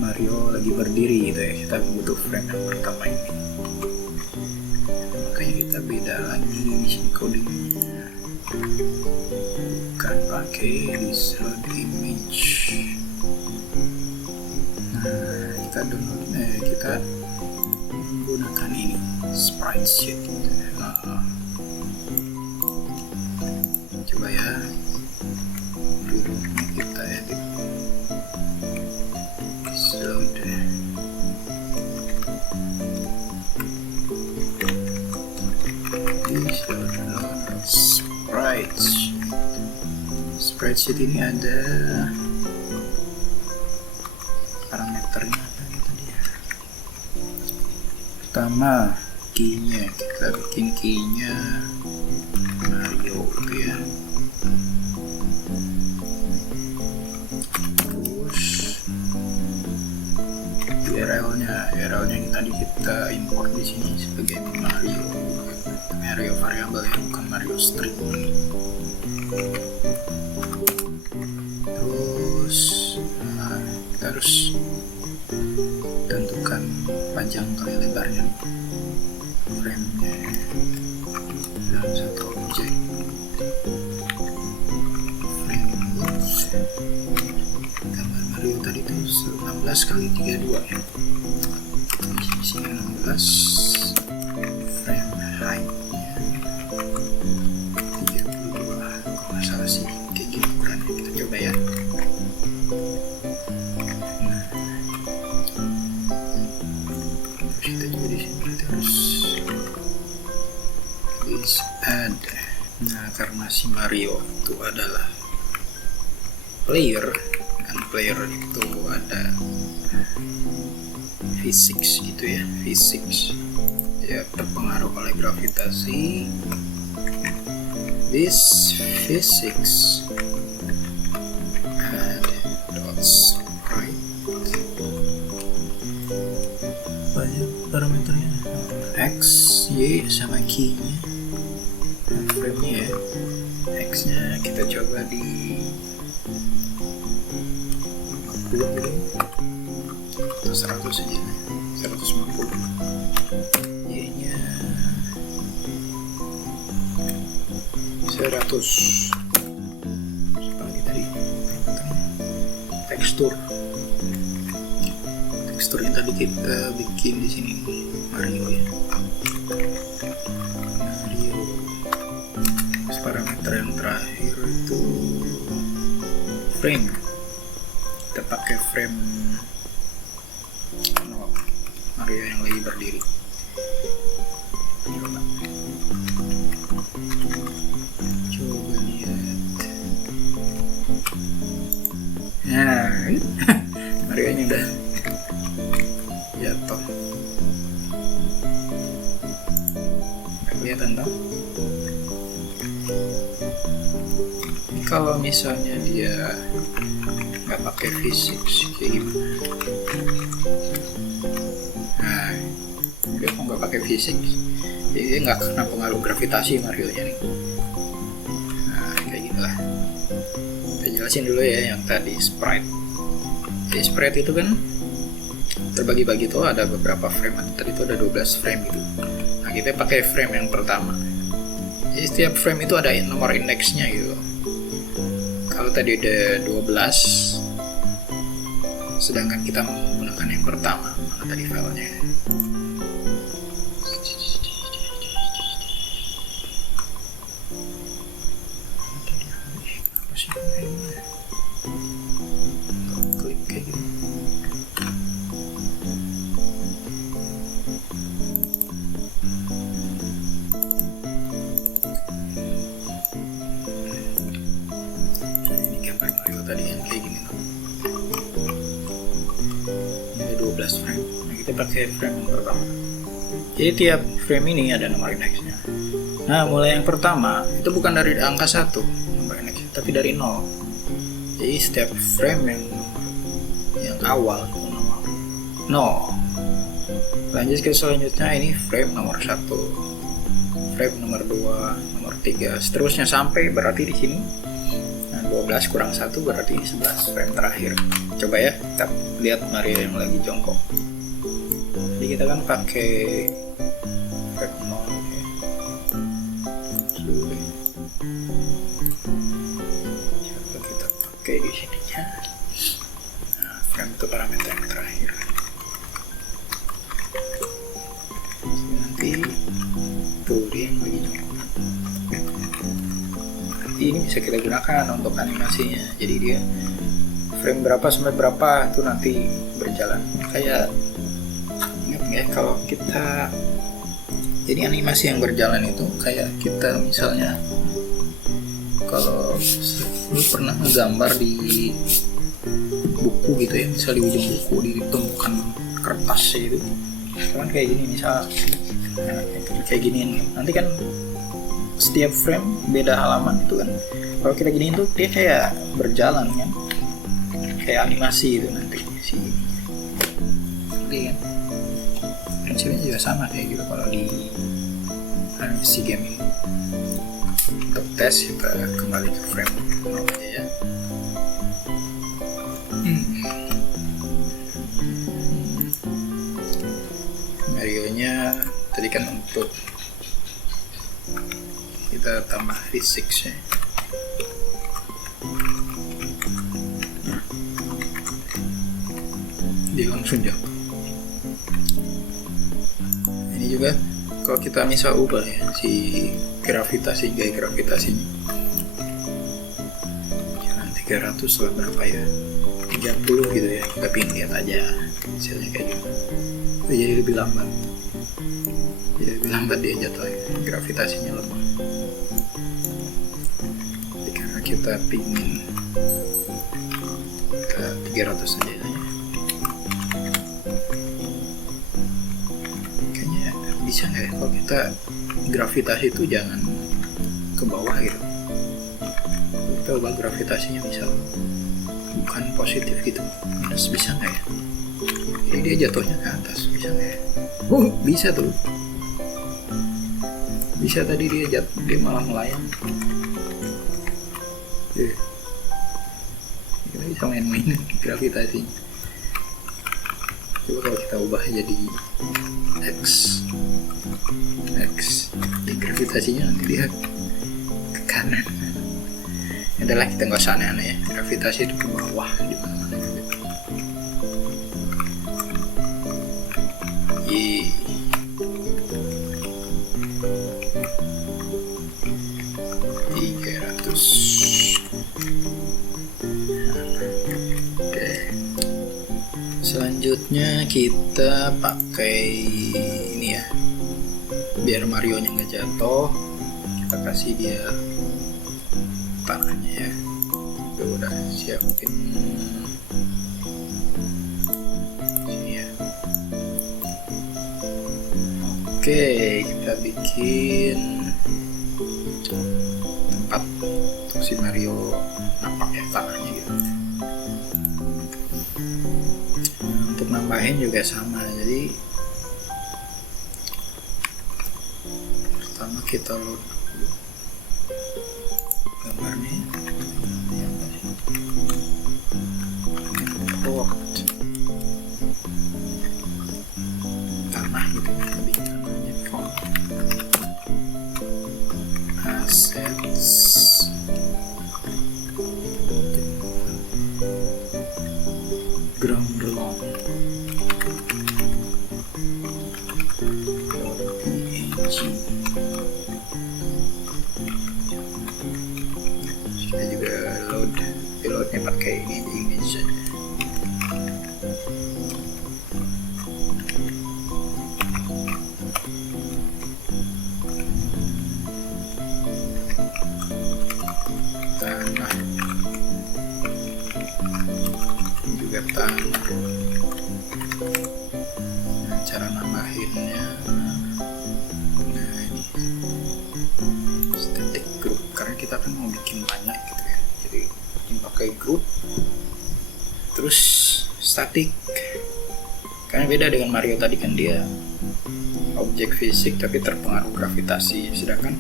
Mario lagi berdiri gitu ya, kita butuh frame yang pertama ini, makanya kita beda lagi di sini codingnya, bukan pakai this load image. Nah kita download, kita menggunakan ini sprite sheet. Coba ya, dulu kita edit load. Sprite sheet ini ada parameternya apa gitu dia. Pertama key-nya, kita bikin key-nya Mario gitu ya. Terus URL-nya yang tadi kita import di sini sebagai Mario variable ya, bukan Mario string. Terus kita harus tentukan panjang kali lebarnya nih, frame-nya dalam satu objek. Frame width, gambar Mario tadi itu 16 kali 32 ya, di sini 16. Frame height-nya 32, kalau nggak salah sih kayak gini ukurannya. Kita coba ya. Kita juga di sini berarti harus please add. Nah karena si Mario itu adalah player, kan player itu ada physics gitu ya, physics ya, terpengaruh oleh gravitasi. This physics add dot sprite, banyak parameternya, x, y sama key-nya, frame-nya ya. X-nya kita coba di atau 100 saja, 150. Y nya 100. Apalagi tadi tekstur yang tadi kita bikin di sini, Mario ya. Mario. Parameter yang terakhir itu frame. Kita pakai frame Mario yang lagi berdiri. Coba lihat. Nah, Mario nya udah jatuh. Kelihatan toh? Ini kalau misalnya dia nggak pakai fisik kayak gimana? Nah, dia kok nggak pakai fisik, jadi dia nggak kena pengaruh gravitasi Mario nya nih. Nah, kayak gitulah. Kita jelasin dulu ya yang tadi sprite. Jadi sprite itu kan terbagi-bagi tuh, ada beberapa frame, tadi itu ada 12 frame gitu. Nah, kita pakai frame yang pertama. Jadi setiap frame itu ada nomor indeksnya gitu. Kalau tadi ada 12, sedangkan kita menggunakan yang pertama, mana tadi filenya? Apa sih filenya? Klik kayak gitu. Tadi yang kayak gini tuh, ini ada 12 frame. Nah, kita pakai frame yang pertama. Jadi tiap frame ini ada nomor indeksnya. Nah, mulai yang pertama itu bukan dari angka 1 nomor indeksnya, tapi dari 0. Jadi setiap frame yang awal itu nomor 0. Lanjut ke selanjutnya, ini frame nomor 1, frame nomor 2, nomor 3, seterusnya sampai berarti di sini 12 kurang 1 berarti 11 frame terakhir. Coba ya, kita lihat Mario yang lagi jongkok. Jadi kita kan pakai frame 0 ya. Coba kita pakai di sininya. Nah, frame itu parameter yang terakhir. Nanti tuh dia yang lagi jongkok. Ini bisa kita gunakan untuk animasinya. Jadi dia frame berapa sampai berapa itu nanti berjalan. Kayak ingat ya, kalau kita jadi animasi yang berjalan itu kayak kita misalnya kalau lu pernah ngegambar di buku gitu ya, misal di ujung buku di tumpukan kertas itu kan kayak gini misal, nah, kayak gini nanti kan setiap frame beda halaman itu kan. Kalau kita gini tuh dia kayak berjalan kan, kayak animasi itu nanti si ini kan. Prinsipnya juga sama kayak gitu kalau di animasi game ini. Untuk tes kita kembali ke frame aja ya. Mario nya tadi kan untuk kita tambah fisiknya. Dia langsung jatuh. Ini juga kalau kita misal ubah ya si gravitasi, gaya gravitasinya jangan 300 lah berapa ya, 30 gitu ya, kita pingin lihat aja hasilnya kayak gitu. Itu jadi lebih lambat, dia jatuhnya, gravitasinya lemah. Jadi karena kita pingin ke 300 saja ya. Kayaknya bisa nggak ya kalau kita gravitasi itu jangan ke bawah gitu, kita ubah gravitasinya misal bukan positif gitu, minus, bisa nggak ya? Jadi dia jatuhnya ke atas, bisa nggak ya? Bisa tuh. Bisa, tadi dia malah melayang. Kita bisa main-main gravitasinya. Coba kalau kita ubah jadi X, di gravitasinya nanti dia ke kanan. Adalah kita nggak usah aneh-aneh ya, gravitasi itu ke bawah di mana-mana juga. Ye. Selanjutnya kita pakai ini ya, biar Mario nya nggak jatuh, kita kasih dia tanahnya ya. Itu udah siapin sini ya. Oke, kita bikin tempat untuk si Mario nampak ya, tanahnya gitu. Untuk nambahin juga sama, jadi pertama kita load dulu gambarnya, import tanah gitu, kita bikin namanya font, assets, ground belong, kita juga load pilotnya pakai ini aja, image saja. Tanah juga tanah. Nah, cara nambahinnya, nah ini static group, karena kita kan mau bikin banyak gitu ya, jadi ini pakai group terus static, karena beda dengan Mario tadi kan dia objek fisik tapi terpengaruh gravitasi, sedangkan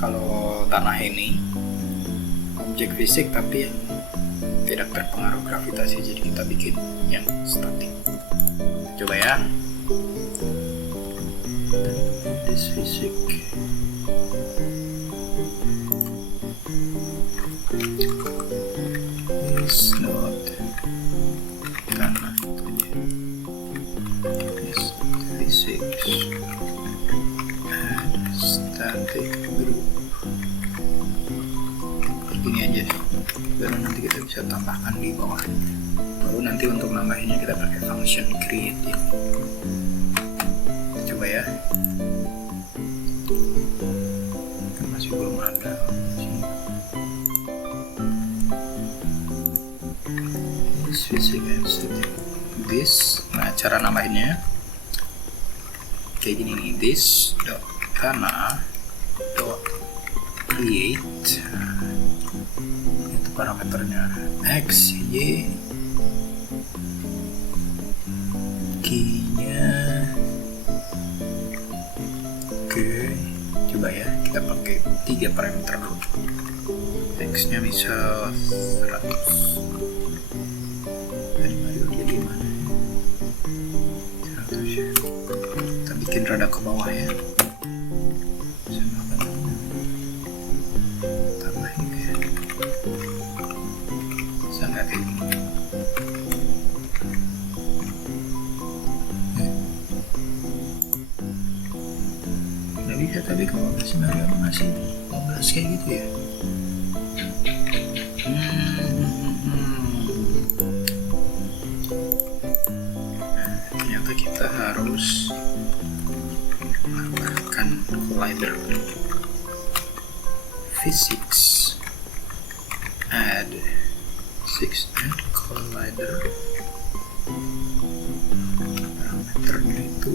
kalau tanah ini objek fisik tapi yang tidak terpengaruh gravitasi, jadi kita bikin yang static. Coba ya, this physic is not tanah, is physics and static group. Gini aja sih, baru nanti kita bisa tambahkan di bawah. Baru nanti untuk nambahinnya kita pakai function create ini. Coba ya, kan masih belum ada sini. This physics and static this. Nah, cara nambahinnya kayak gini nih, this dot tanah dot create. Itu parameternya x, y, key-nya. Oke, coba ya, kita pakai 3 parameter dulu. X nya misal 100. Tadi Mario dia di mana? 100 ya. Kita bikin rada ke bawah ya. Tambahin ya. Bisa nggak kayak gini? Nggak bisa, tapi kalau masih Mario masih 15 kayak gitu ya. Ternyata kita harus menambahkan collider. Physics add 6 and collider. Parameternya itu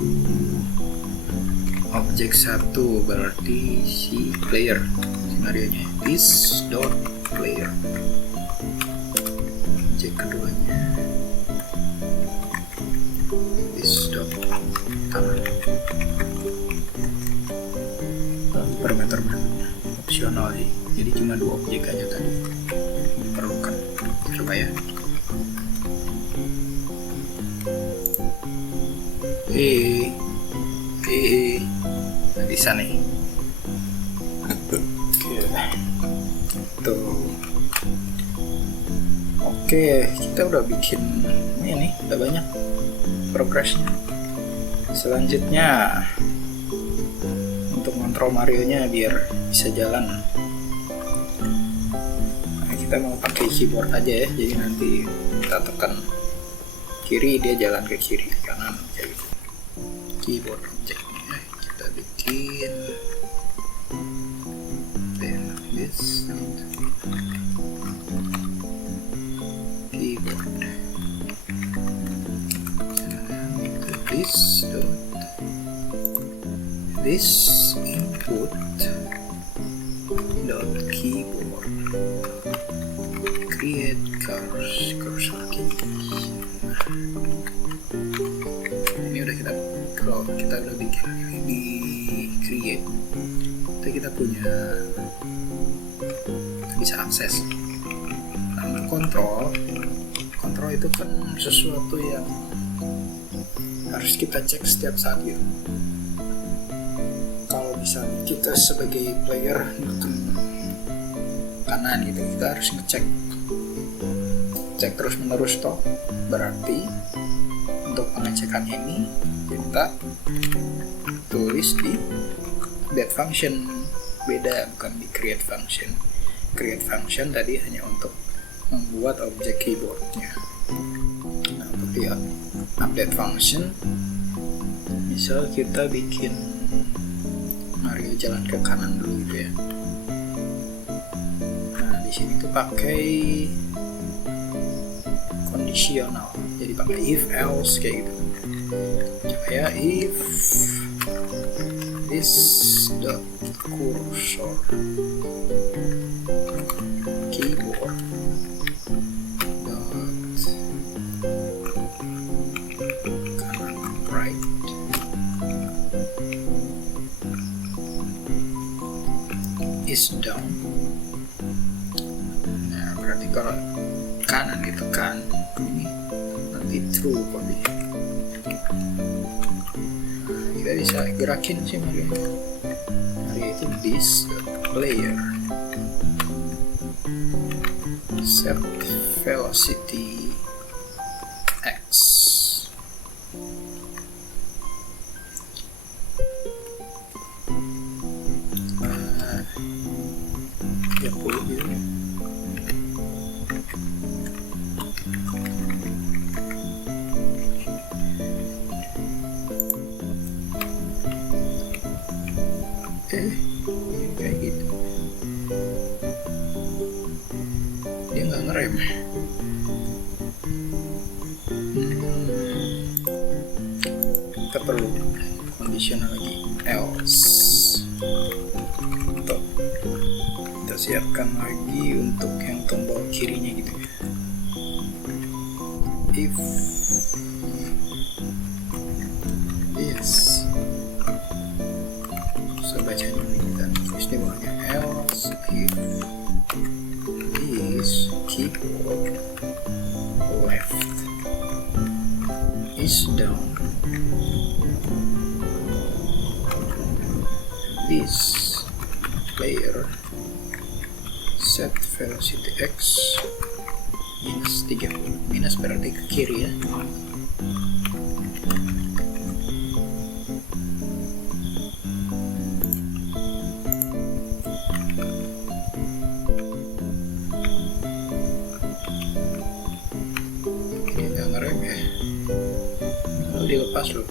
objek 1, berarti si player, scenario nya this dot player. Objek keduanya this dot tanah. Parameter berikutnya opsional sih, jadi cuma 2 objek aja tadi diperlukan. Coba ya. Nah, bisa nih. Tuh. Oke, kita udah bikin ini, udah banyak progresnya. Selanjutnya untuk kontrol Mario nya biar bisa jalan, nah, kita mau pakai keyboard aja ya, jadi nanti kita tekan kiri dia jalan ke kiri, kanan kayak gitu. Keyboard objeknya kita bikin this keyboard this input dot keyboard create cursor key. Ini udah kita, kalau kita udah bikin ini di create, itu kita punya, kita bisa akses. Nah, kontrol itu kan sesuatu yang harus kita cek setiap saat gitu. Kalau misalnya kita sebagai player neken kanan gitu, kita harus ngecek terus menerus toh. Berarti untuk pengecekan ini kita tulis di update function, beda, bukan di create function. Create function tadi hanya untuk membuat objek keyboardnya. Nah, untuk di update function, misal kita bikin Mario jalan ke kanan dulu gitu ya. Nah, di sini tuh pakai kondisional, jadi pakai if else kayak gitu. Coba ya, if this dot cursor keyboard is down. Nah, berarti kalau kanan ditekan, ini nanti true kondisi. Nah, kita bisa gerakin sih Mario. Mario itu this player set velocity x. Kayak gitu, dia nggak ngerem. Kita perlu conditional lagi, else. Tuh, kita siapkan lagi untuk yang tombol kirinya gitu ya. If this, bacanya ini dan terus di bawahnya else if this keyboard left is down, this player set velocity x minus 30, minus berarti ke kiri ya. Dilepas loh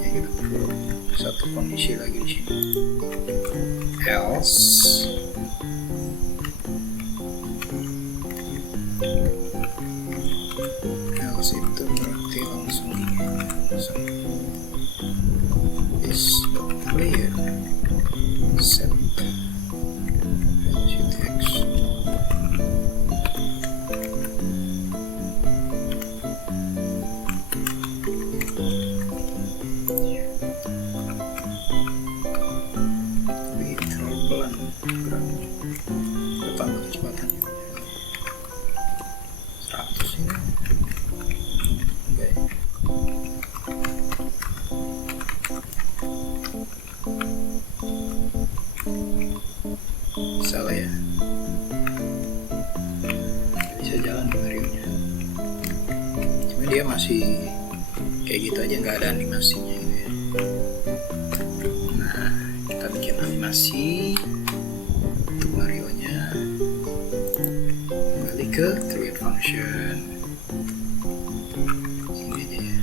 ya, kita perlu satu kondisi lagi di sini, else itu berarti langsung ini, langsung is the player set velocity x. Tambah kecepatannya 100 ini enggak ya. dia masih kayak gitu aja, nggak ada animasinya gitu ya. Nah, kita bikin animasi untuk Mario nya. Kembali ke create function, sini aja ya.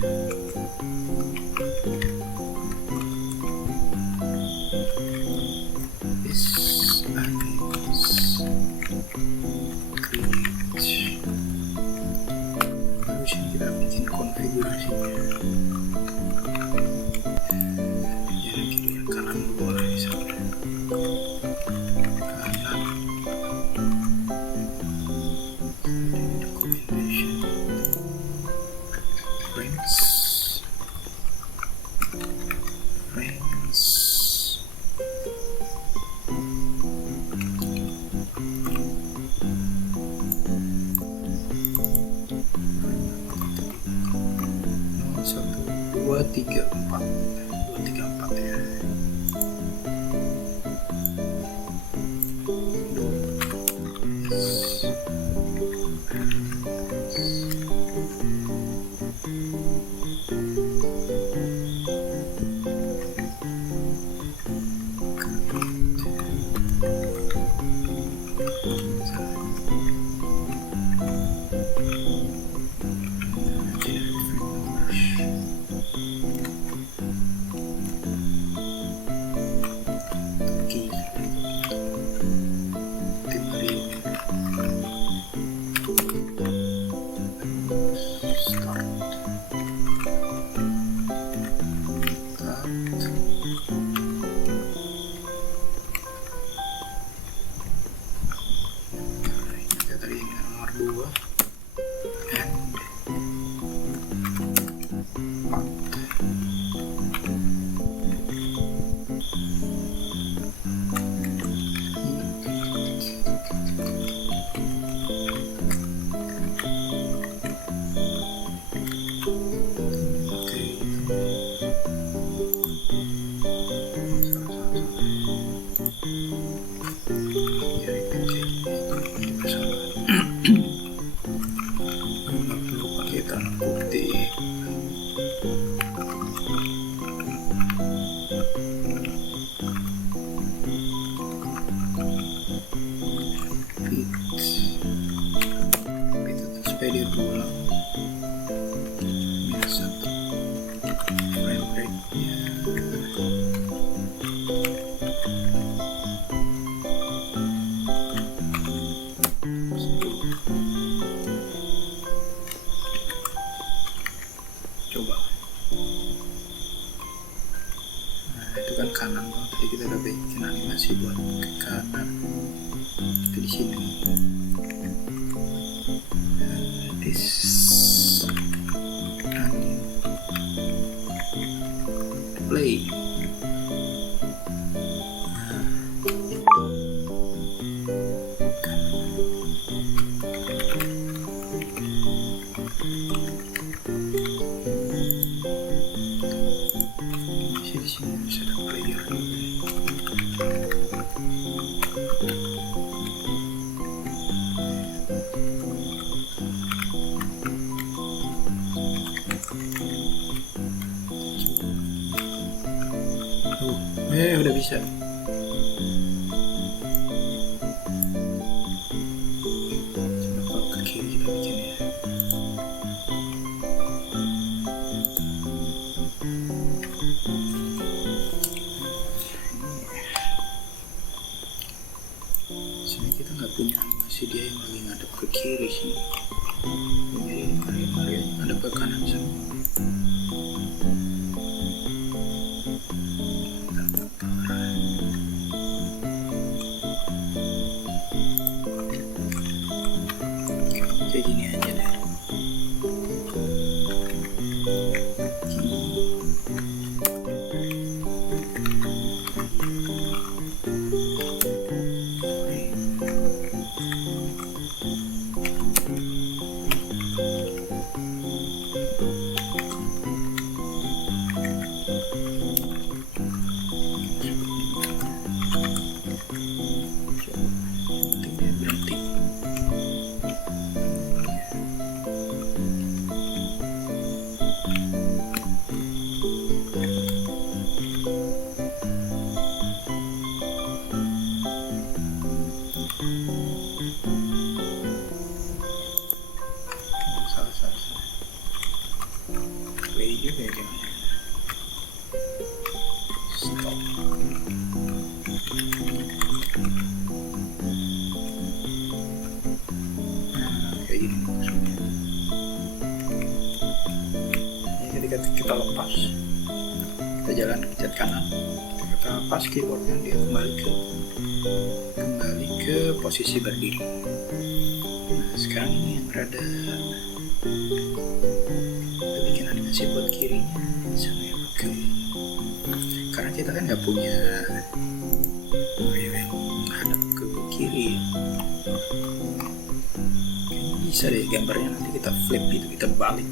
Kita bikin konfigurasinya, jadi kiri yang kanan boleh misalnya kanan, documentation, frames, satu, dua, tiga, empat ya. Supaya dia berulang minus 1 frame rate-nya. Coba. Nah, itu kan kanan banget, tadi kita udah bikin animasi buat ke kanan. Itu di sini. Play. Di sini bisa ada player. Udah bisa. Coba ke kiri kita bikin ya. Sini kita nggak punya animasi dia yang lagi ngadep ke kiri sini. Jadi Mario ngadep ke kanan semua. Kayak gini aja deh. juga ya jangan. Stop. Kayak gini maksudnya. Ini ketika kita lepas, kita jalan pencet kanan, kita lepas keyboardnya, dia kembali ke posisi berdiri. Nah sekarang ini yang rada kita bikin animasi buat kirinya sama yang oke, karena kita kan nggak punya yang menghadap ke kiri. Kayaknya bisa deh gambarnya, nanti kita flip gitu, kita balik.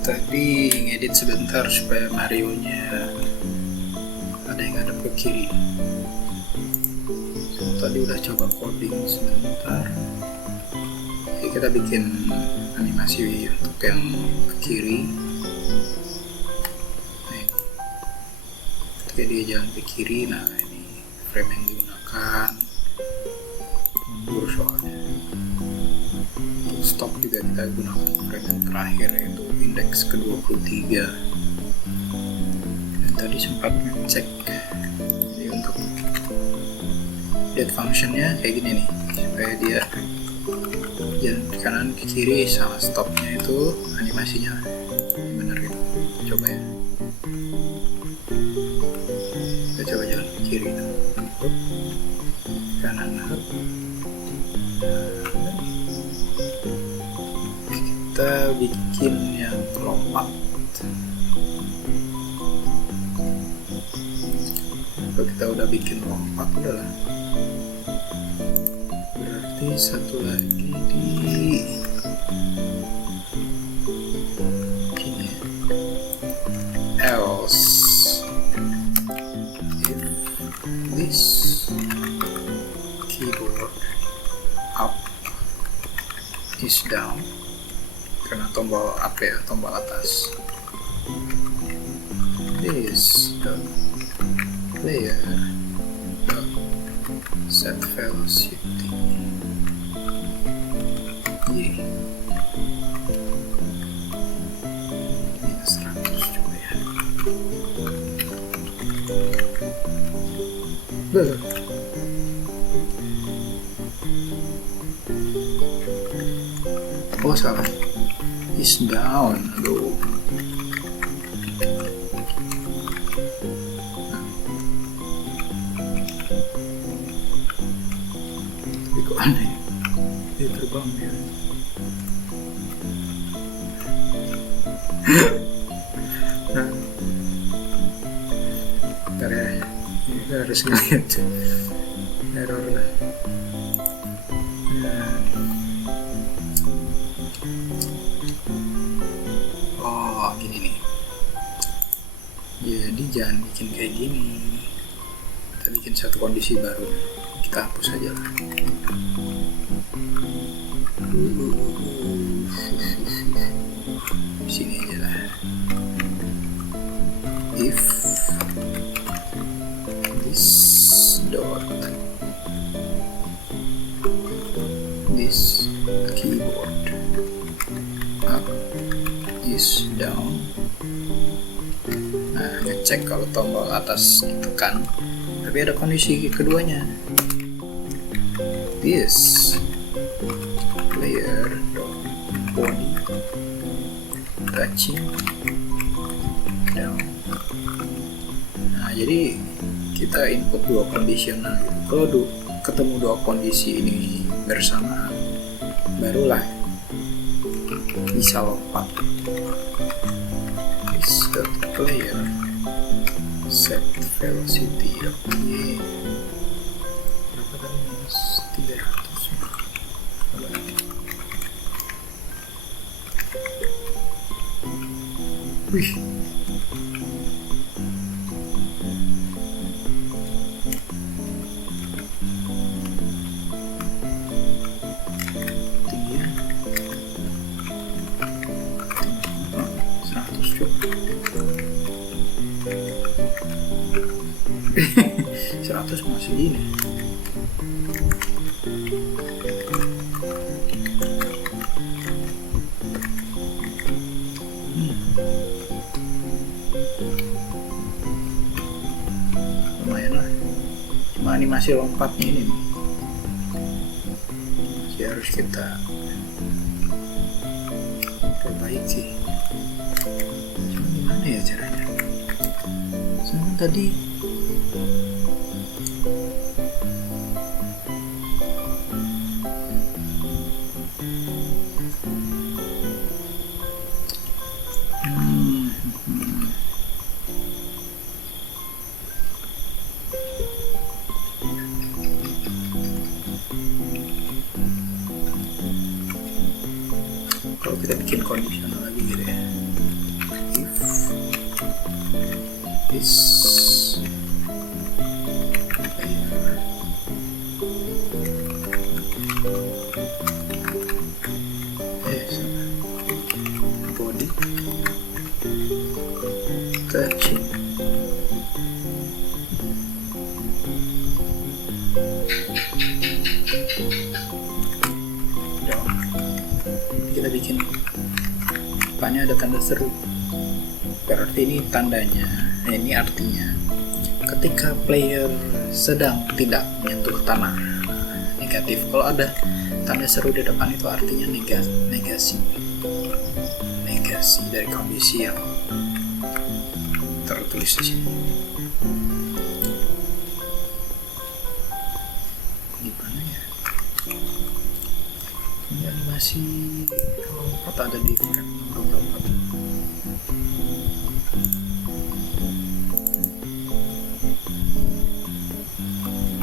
Tadi ngedit sebentar supaya Mario nya ada yang ngadep ke kiri. Tadi udah coba coding sebentar, jadi kita bikin animasi untuk yang ke kiri. Nah, ketika dia jalan ke kiri, nah ini frame yang digunakan, mundur soalnya. Untuk stop juga kita gunakan frame yang terakhir, yaitu indeks ke-23. Dan tadi sempat ngecek, jadi untuk dead functionnya kayak gini nih, supaya dia jalan ke kanan ke kiri sama stopnya itu animasinya bener gitu. Coba ya, kita coba jalan ke kiri itu, kanan up. Kita bikin yang lompat. Kalau kita udah bikin lompat udahlah, berarti satu lagi di sini, else if this keyboard up is down, karena tombol up ya, tombol atas, this player set velocity y minus 100 coba ya. Oh salah, is down. Aduh, tapi kok aneh dia terbang ya. Nah, bentar ya, kita harus ngeliat error. Oh gini nih, jadi jangan bikin kayak gini, kita bikin satu kondisi baru, kita hapus aja lah. Sini aja lah. If this dot, this keyboard up is down. Nah, ngecek kalau tombol atas ditekan, tapi ada kondisi keduanya. This player dot body touching down. Nah, jadi kita input dua conditional. Kalau ketemu dua kondisi ini bersamaan, barulah bisa lompat. Set player set velocity, oke. Berapa tadi? Minus 300 ya. Wih, tingginya 100 cuy. 100 masih gini. animasi lompatnya ini nih masih harus kita perbaiki. Cuma gimana ya caranya? Soalnya tadi kalau kita bikin conditional lagi gitu ya, if this body touching kita bikin depannya ada tanda seru, berarti ini tandanya, ini artinya ketika player sedang tidak menyentuh tanah, negatif. Kalau ada tanda seru di depan itu artinya negasi dari kondisi yang tertulis di sini. Gimana ya? Ini animasi lompat ada di frame berapa?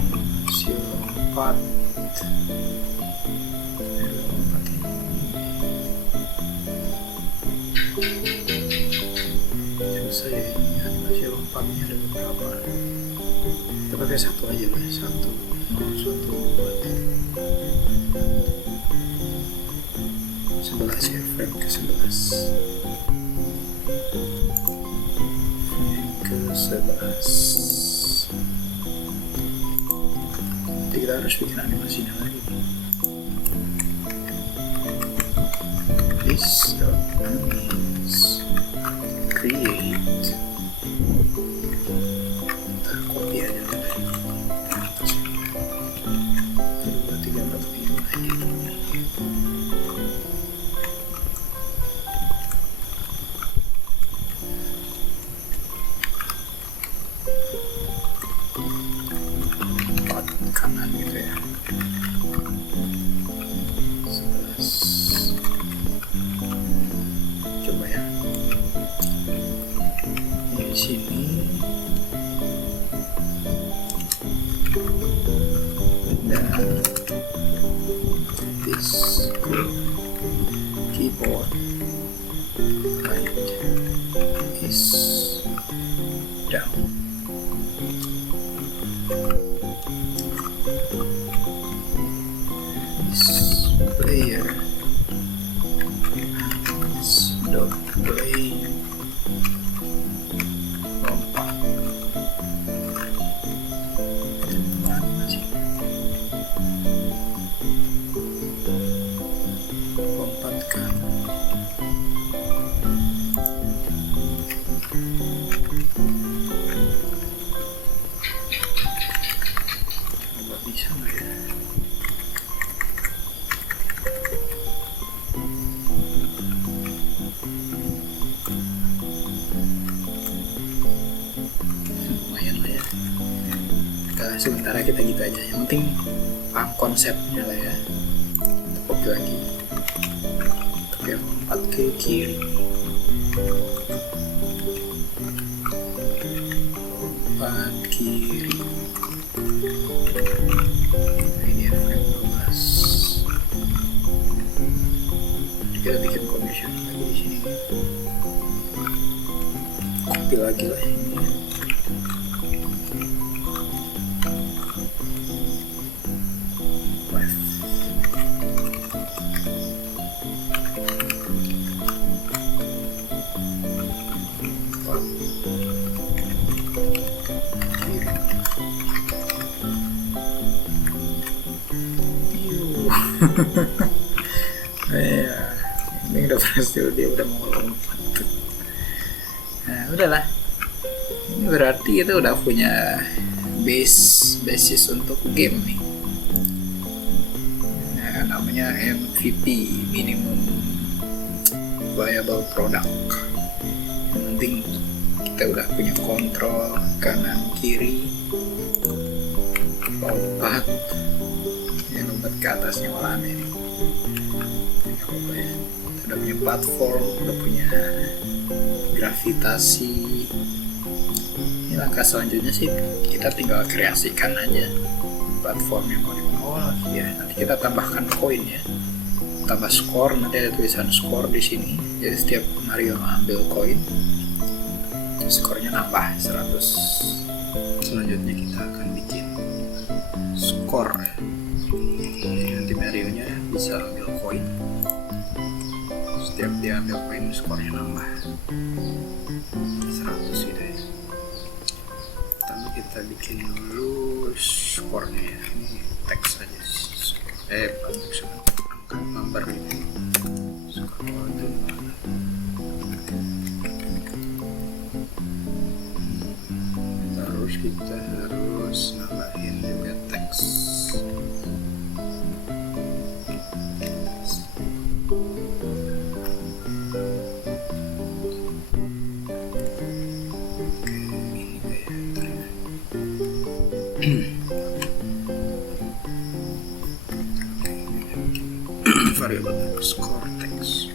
Animasi lompat. Susah ya ini animasi lompatnya ada beberapa. Kita pakai satu aja lah, satu buat 11 ya, frame ke 11. Nanti kita harus bikin animasinya lagi. This means create. Kita copy aja dari atas. 2, 3, 4, 5 aja. Kanan gitu ya, 11. Coba ya, ini di sini dan this keyboard right is down. Player dot play lompat. Mana sih lompatkan? Coba bisa nggak ya? Sementara kita gitu aja, yang penting paham konsepnya lah ya. Kita copy lagi, oke, lompat ke kiri, lompat kiri, ini frame 12. Jadi kita bikin condition lagi di sini, copy lagi lah ini. Ya, ini udah pasti dia udah mau lompat. Nah, udahlah. Ini berarti kita udah punya basis untuk game nih. Nah, namanya MVP, minimum viable product. Yang penting kita udah punya kontrol kanan kiri, lompat ke atasnya malah aneh nih. Kita udah punya platform, udah punya gravitasi. Ini langkah selanjutnya sih kita tinggal kreasikan aja platform yang mau dibawa. Ya, nanti kita tambahkan koin ya, tambah skor, nanti ada tulisan skor di sini. Jadi setiap Mario ambil koin, skornya nambah 100. Selanjutnya kita akan bikin skor ya. Jadi nanti Mario nya bisa ambil koin, setiap dia ambil koin skornya nambah 100 gitu ya. Pertama kita bikin dulu skornya ya. Ini teks aja, bukan teks, angka number gitu. Skor itu terus kita harus nambahin juga teks. Variable score text.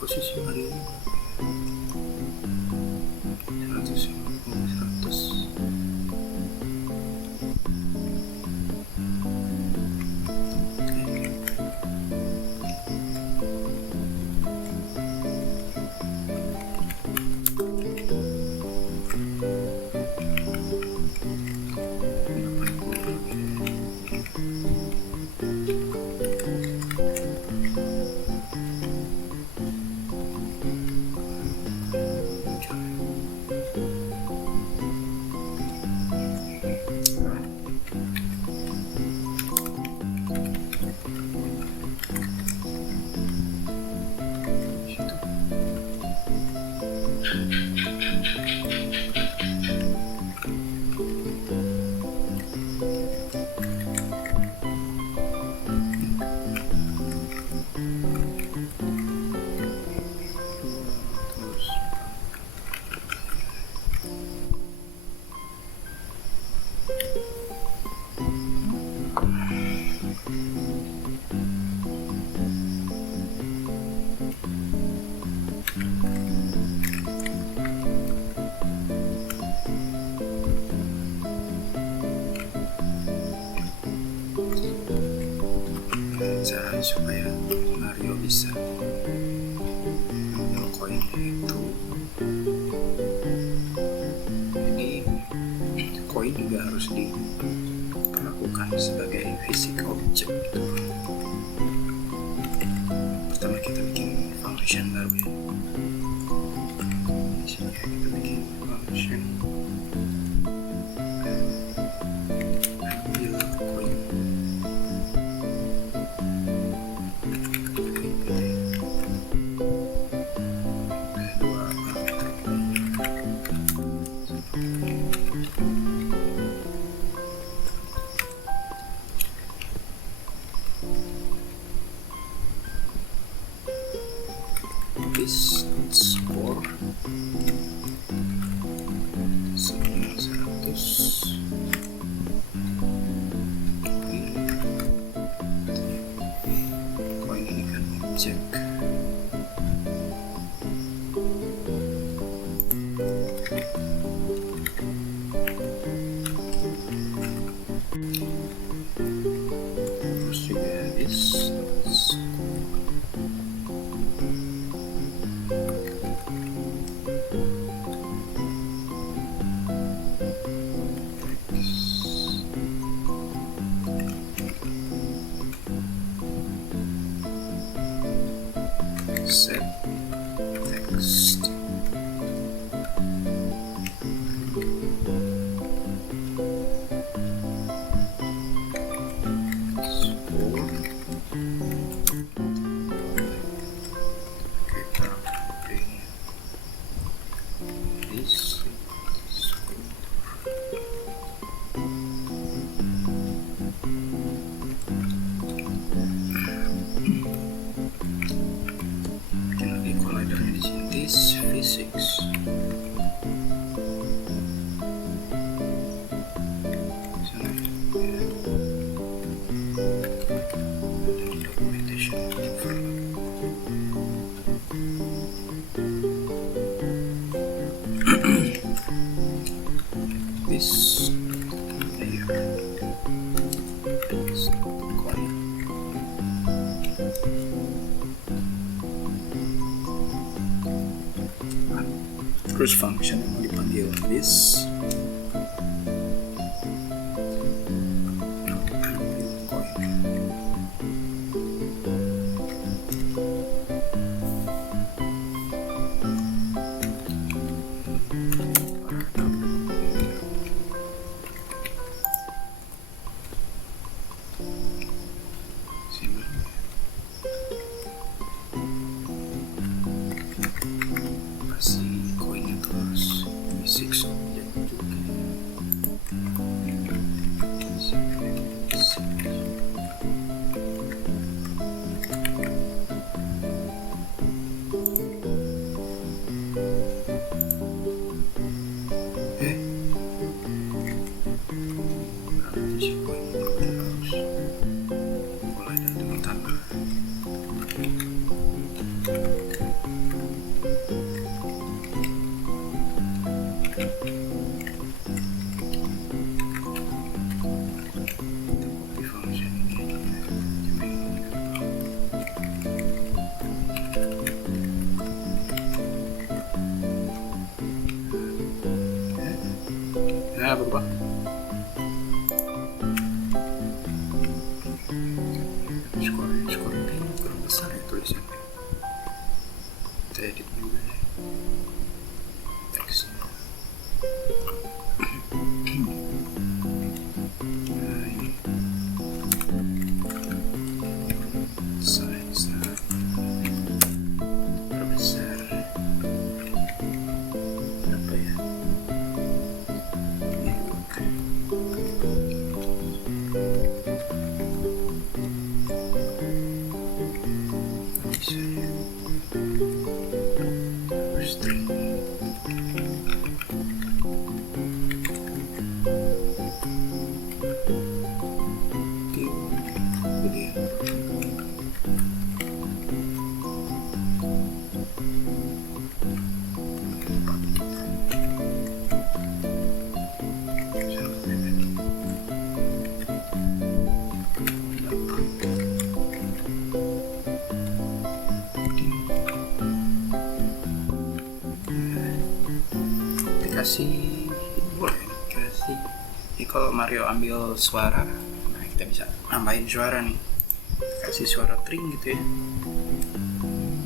Posisi Mario 150, 100. Cara supaya Mario bisa ambil koinnya itu, jadi koin juga harus diperlakukan sebagai fisik objek gitu. function baru ya. Di sini kita bikin function ambil koin. This score 900. Koin ini kan objek. Terus juga this set text. Score. Kita pilih this score. Equalizer-nya di sini this physics. Documentation this layer. Coin. Terus function yang mau dipanggil this ambil koin. Kasih koinnya terus physics objek juga. Berarti si koin ini harus mulai dengan tanda. Nah, berubah. Skor ini kurang besar ya tulisannya. Kita edit juga ya teksnya. Nah, ini size-nya perbesar. Berapa ya? Kasih boleh kasih. Jadi kalau Mario ambil suara, nah kita bisa nambahin suara nih, kasih suara tring gitu ya,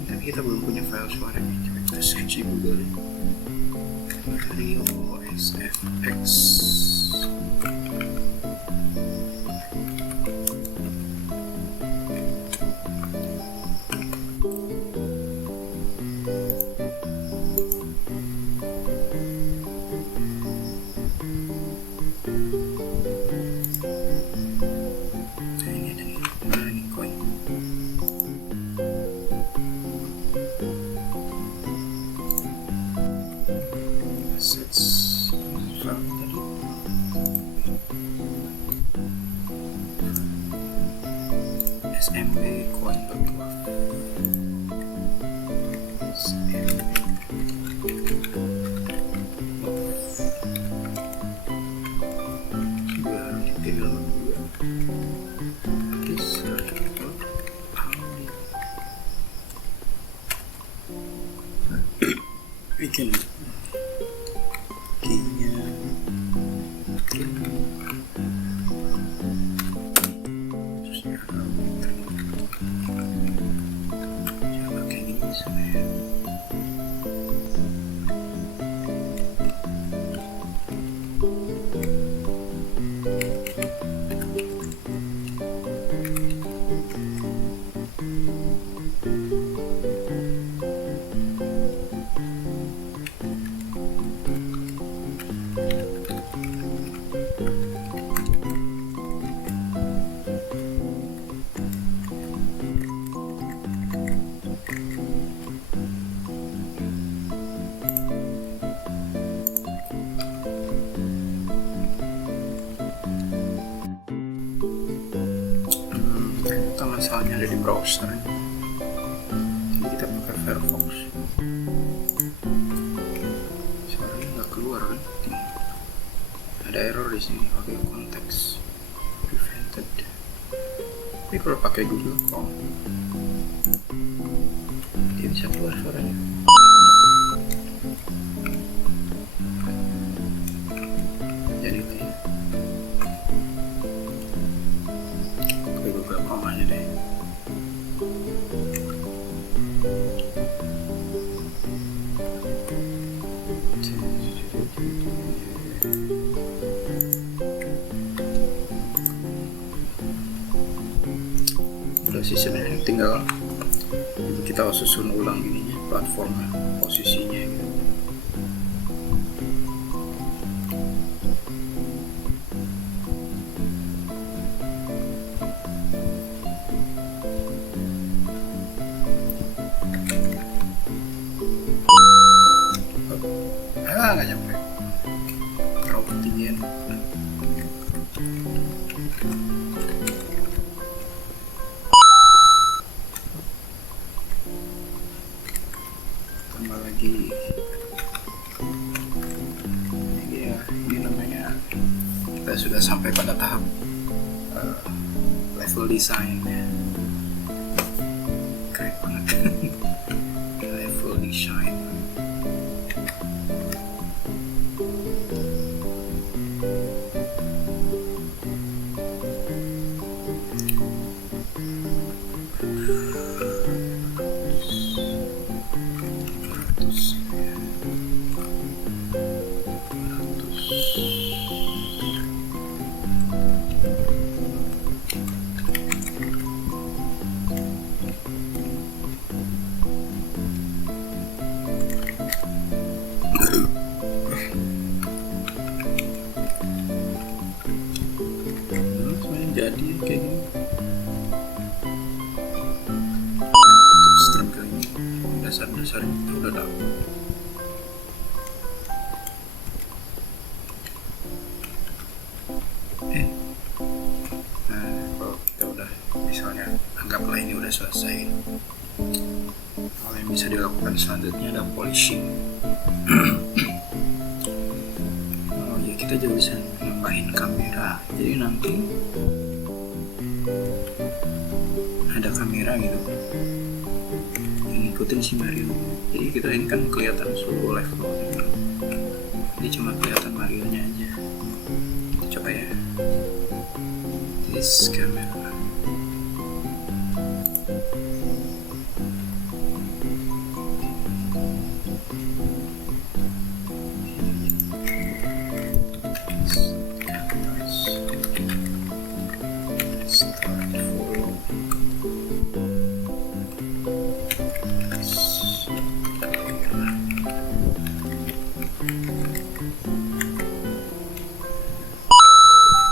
kita kita belum punya file suaranya. Coba kita search di Google ya. Mario SFX. SMP coin berdua. Bikin keynya coba kayak gini supaya masalahnya ada di browser, jadi kita pakai Firefox. Suaranya nggak keluar kan? Ada error di sini. Oke, konteks prevented. Tapi kalau pakai Google Chrome dia bisa keluar suaranya. Jadi ya pakai Google Chrome aja deh. Sih sebenarnya tinggal kita susun ulang ininya, platformnya, posisinya gitu. Nggak nyampe, terlalu ketinggian. Tambah lagi ya, ini namanya kita sudah sampai pada tahap level design ya. Keren banget. Level design. Jadi kayak gini terus string kayak gini, dasar-dasarnya kita udah dapet. Nah kalau kita udah, misalnya anggaplah ini udah selesai, hal yang bisa dilakukan selanjutnya ada polishing. Oh ya, kita juga bisa nambahin kamera, jadi nanti ada kamera gitu yang ngikutin si Mario. Jadi kita ini kan kelihatan seluruh levelnya, jadi cuma kelihatan Mario nya aja. Kita coba ya, this camera.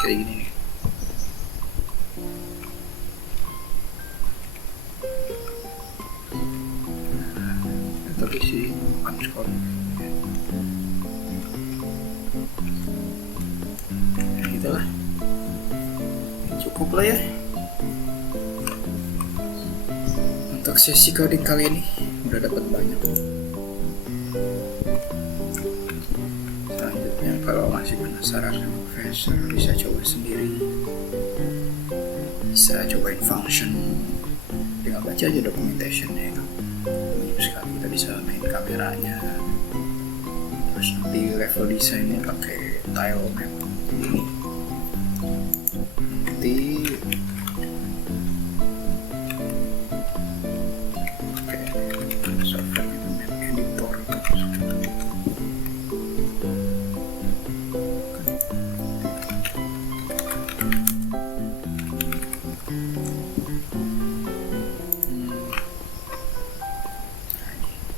kayak gini nih. Tapi sih underscore gitu lah, cukup lah ya untuk sesi coding kali ini. Udah dapat banyak. Selanjutnya kalau masih penasaran sama Phaser, bisa coba sendiri, bisa cobain function, tinggal baca aja documentationnya. Itu banyak sekali, kita bisa main kameranya, terus nanti level desainnya pakai tile map ini. Nanti pakai software itu map editor.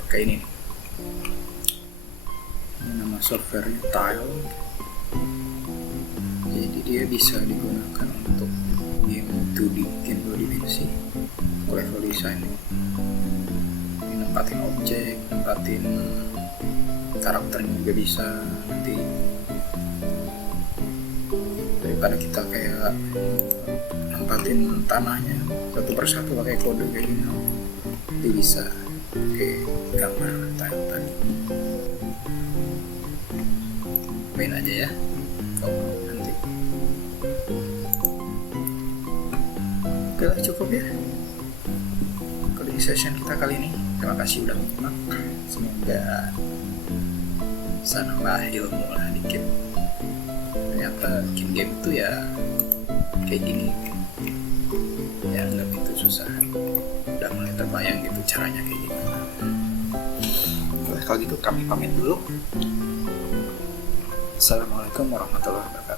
Pakai ini nih. Ini nama softwarenya Tile. Jadi dia bisa digunakan untuk game 2D, game 2 dimensi, level design. Ini nempatin objek, nempatin karakternya juga bisa. Nanti daripada kita kayak nempatin tanahnya satu persatu pakai kode kayak gini, nanti bisa pakai gambar tile tadi. Main aja ya kalau mau nanti. Oke lah, cukup ya coding session kita kali ini. Terima kasih udah menyimak, semoga bisa nambah ilmu lah dikit. Ternyata bikin game itu ya kayak gini ya, nggak begitu susah. Udah mulai terbayang gitu caranya kayak gimana. Kalau gitu kami pamit dulu. Assalamualaikum warahmatullahi wabarakatuh.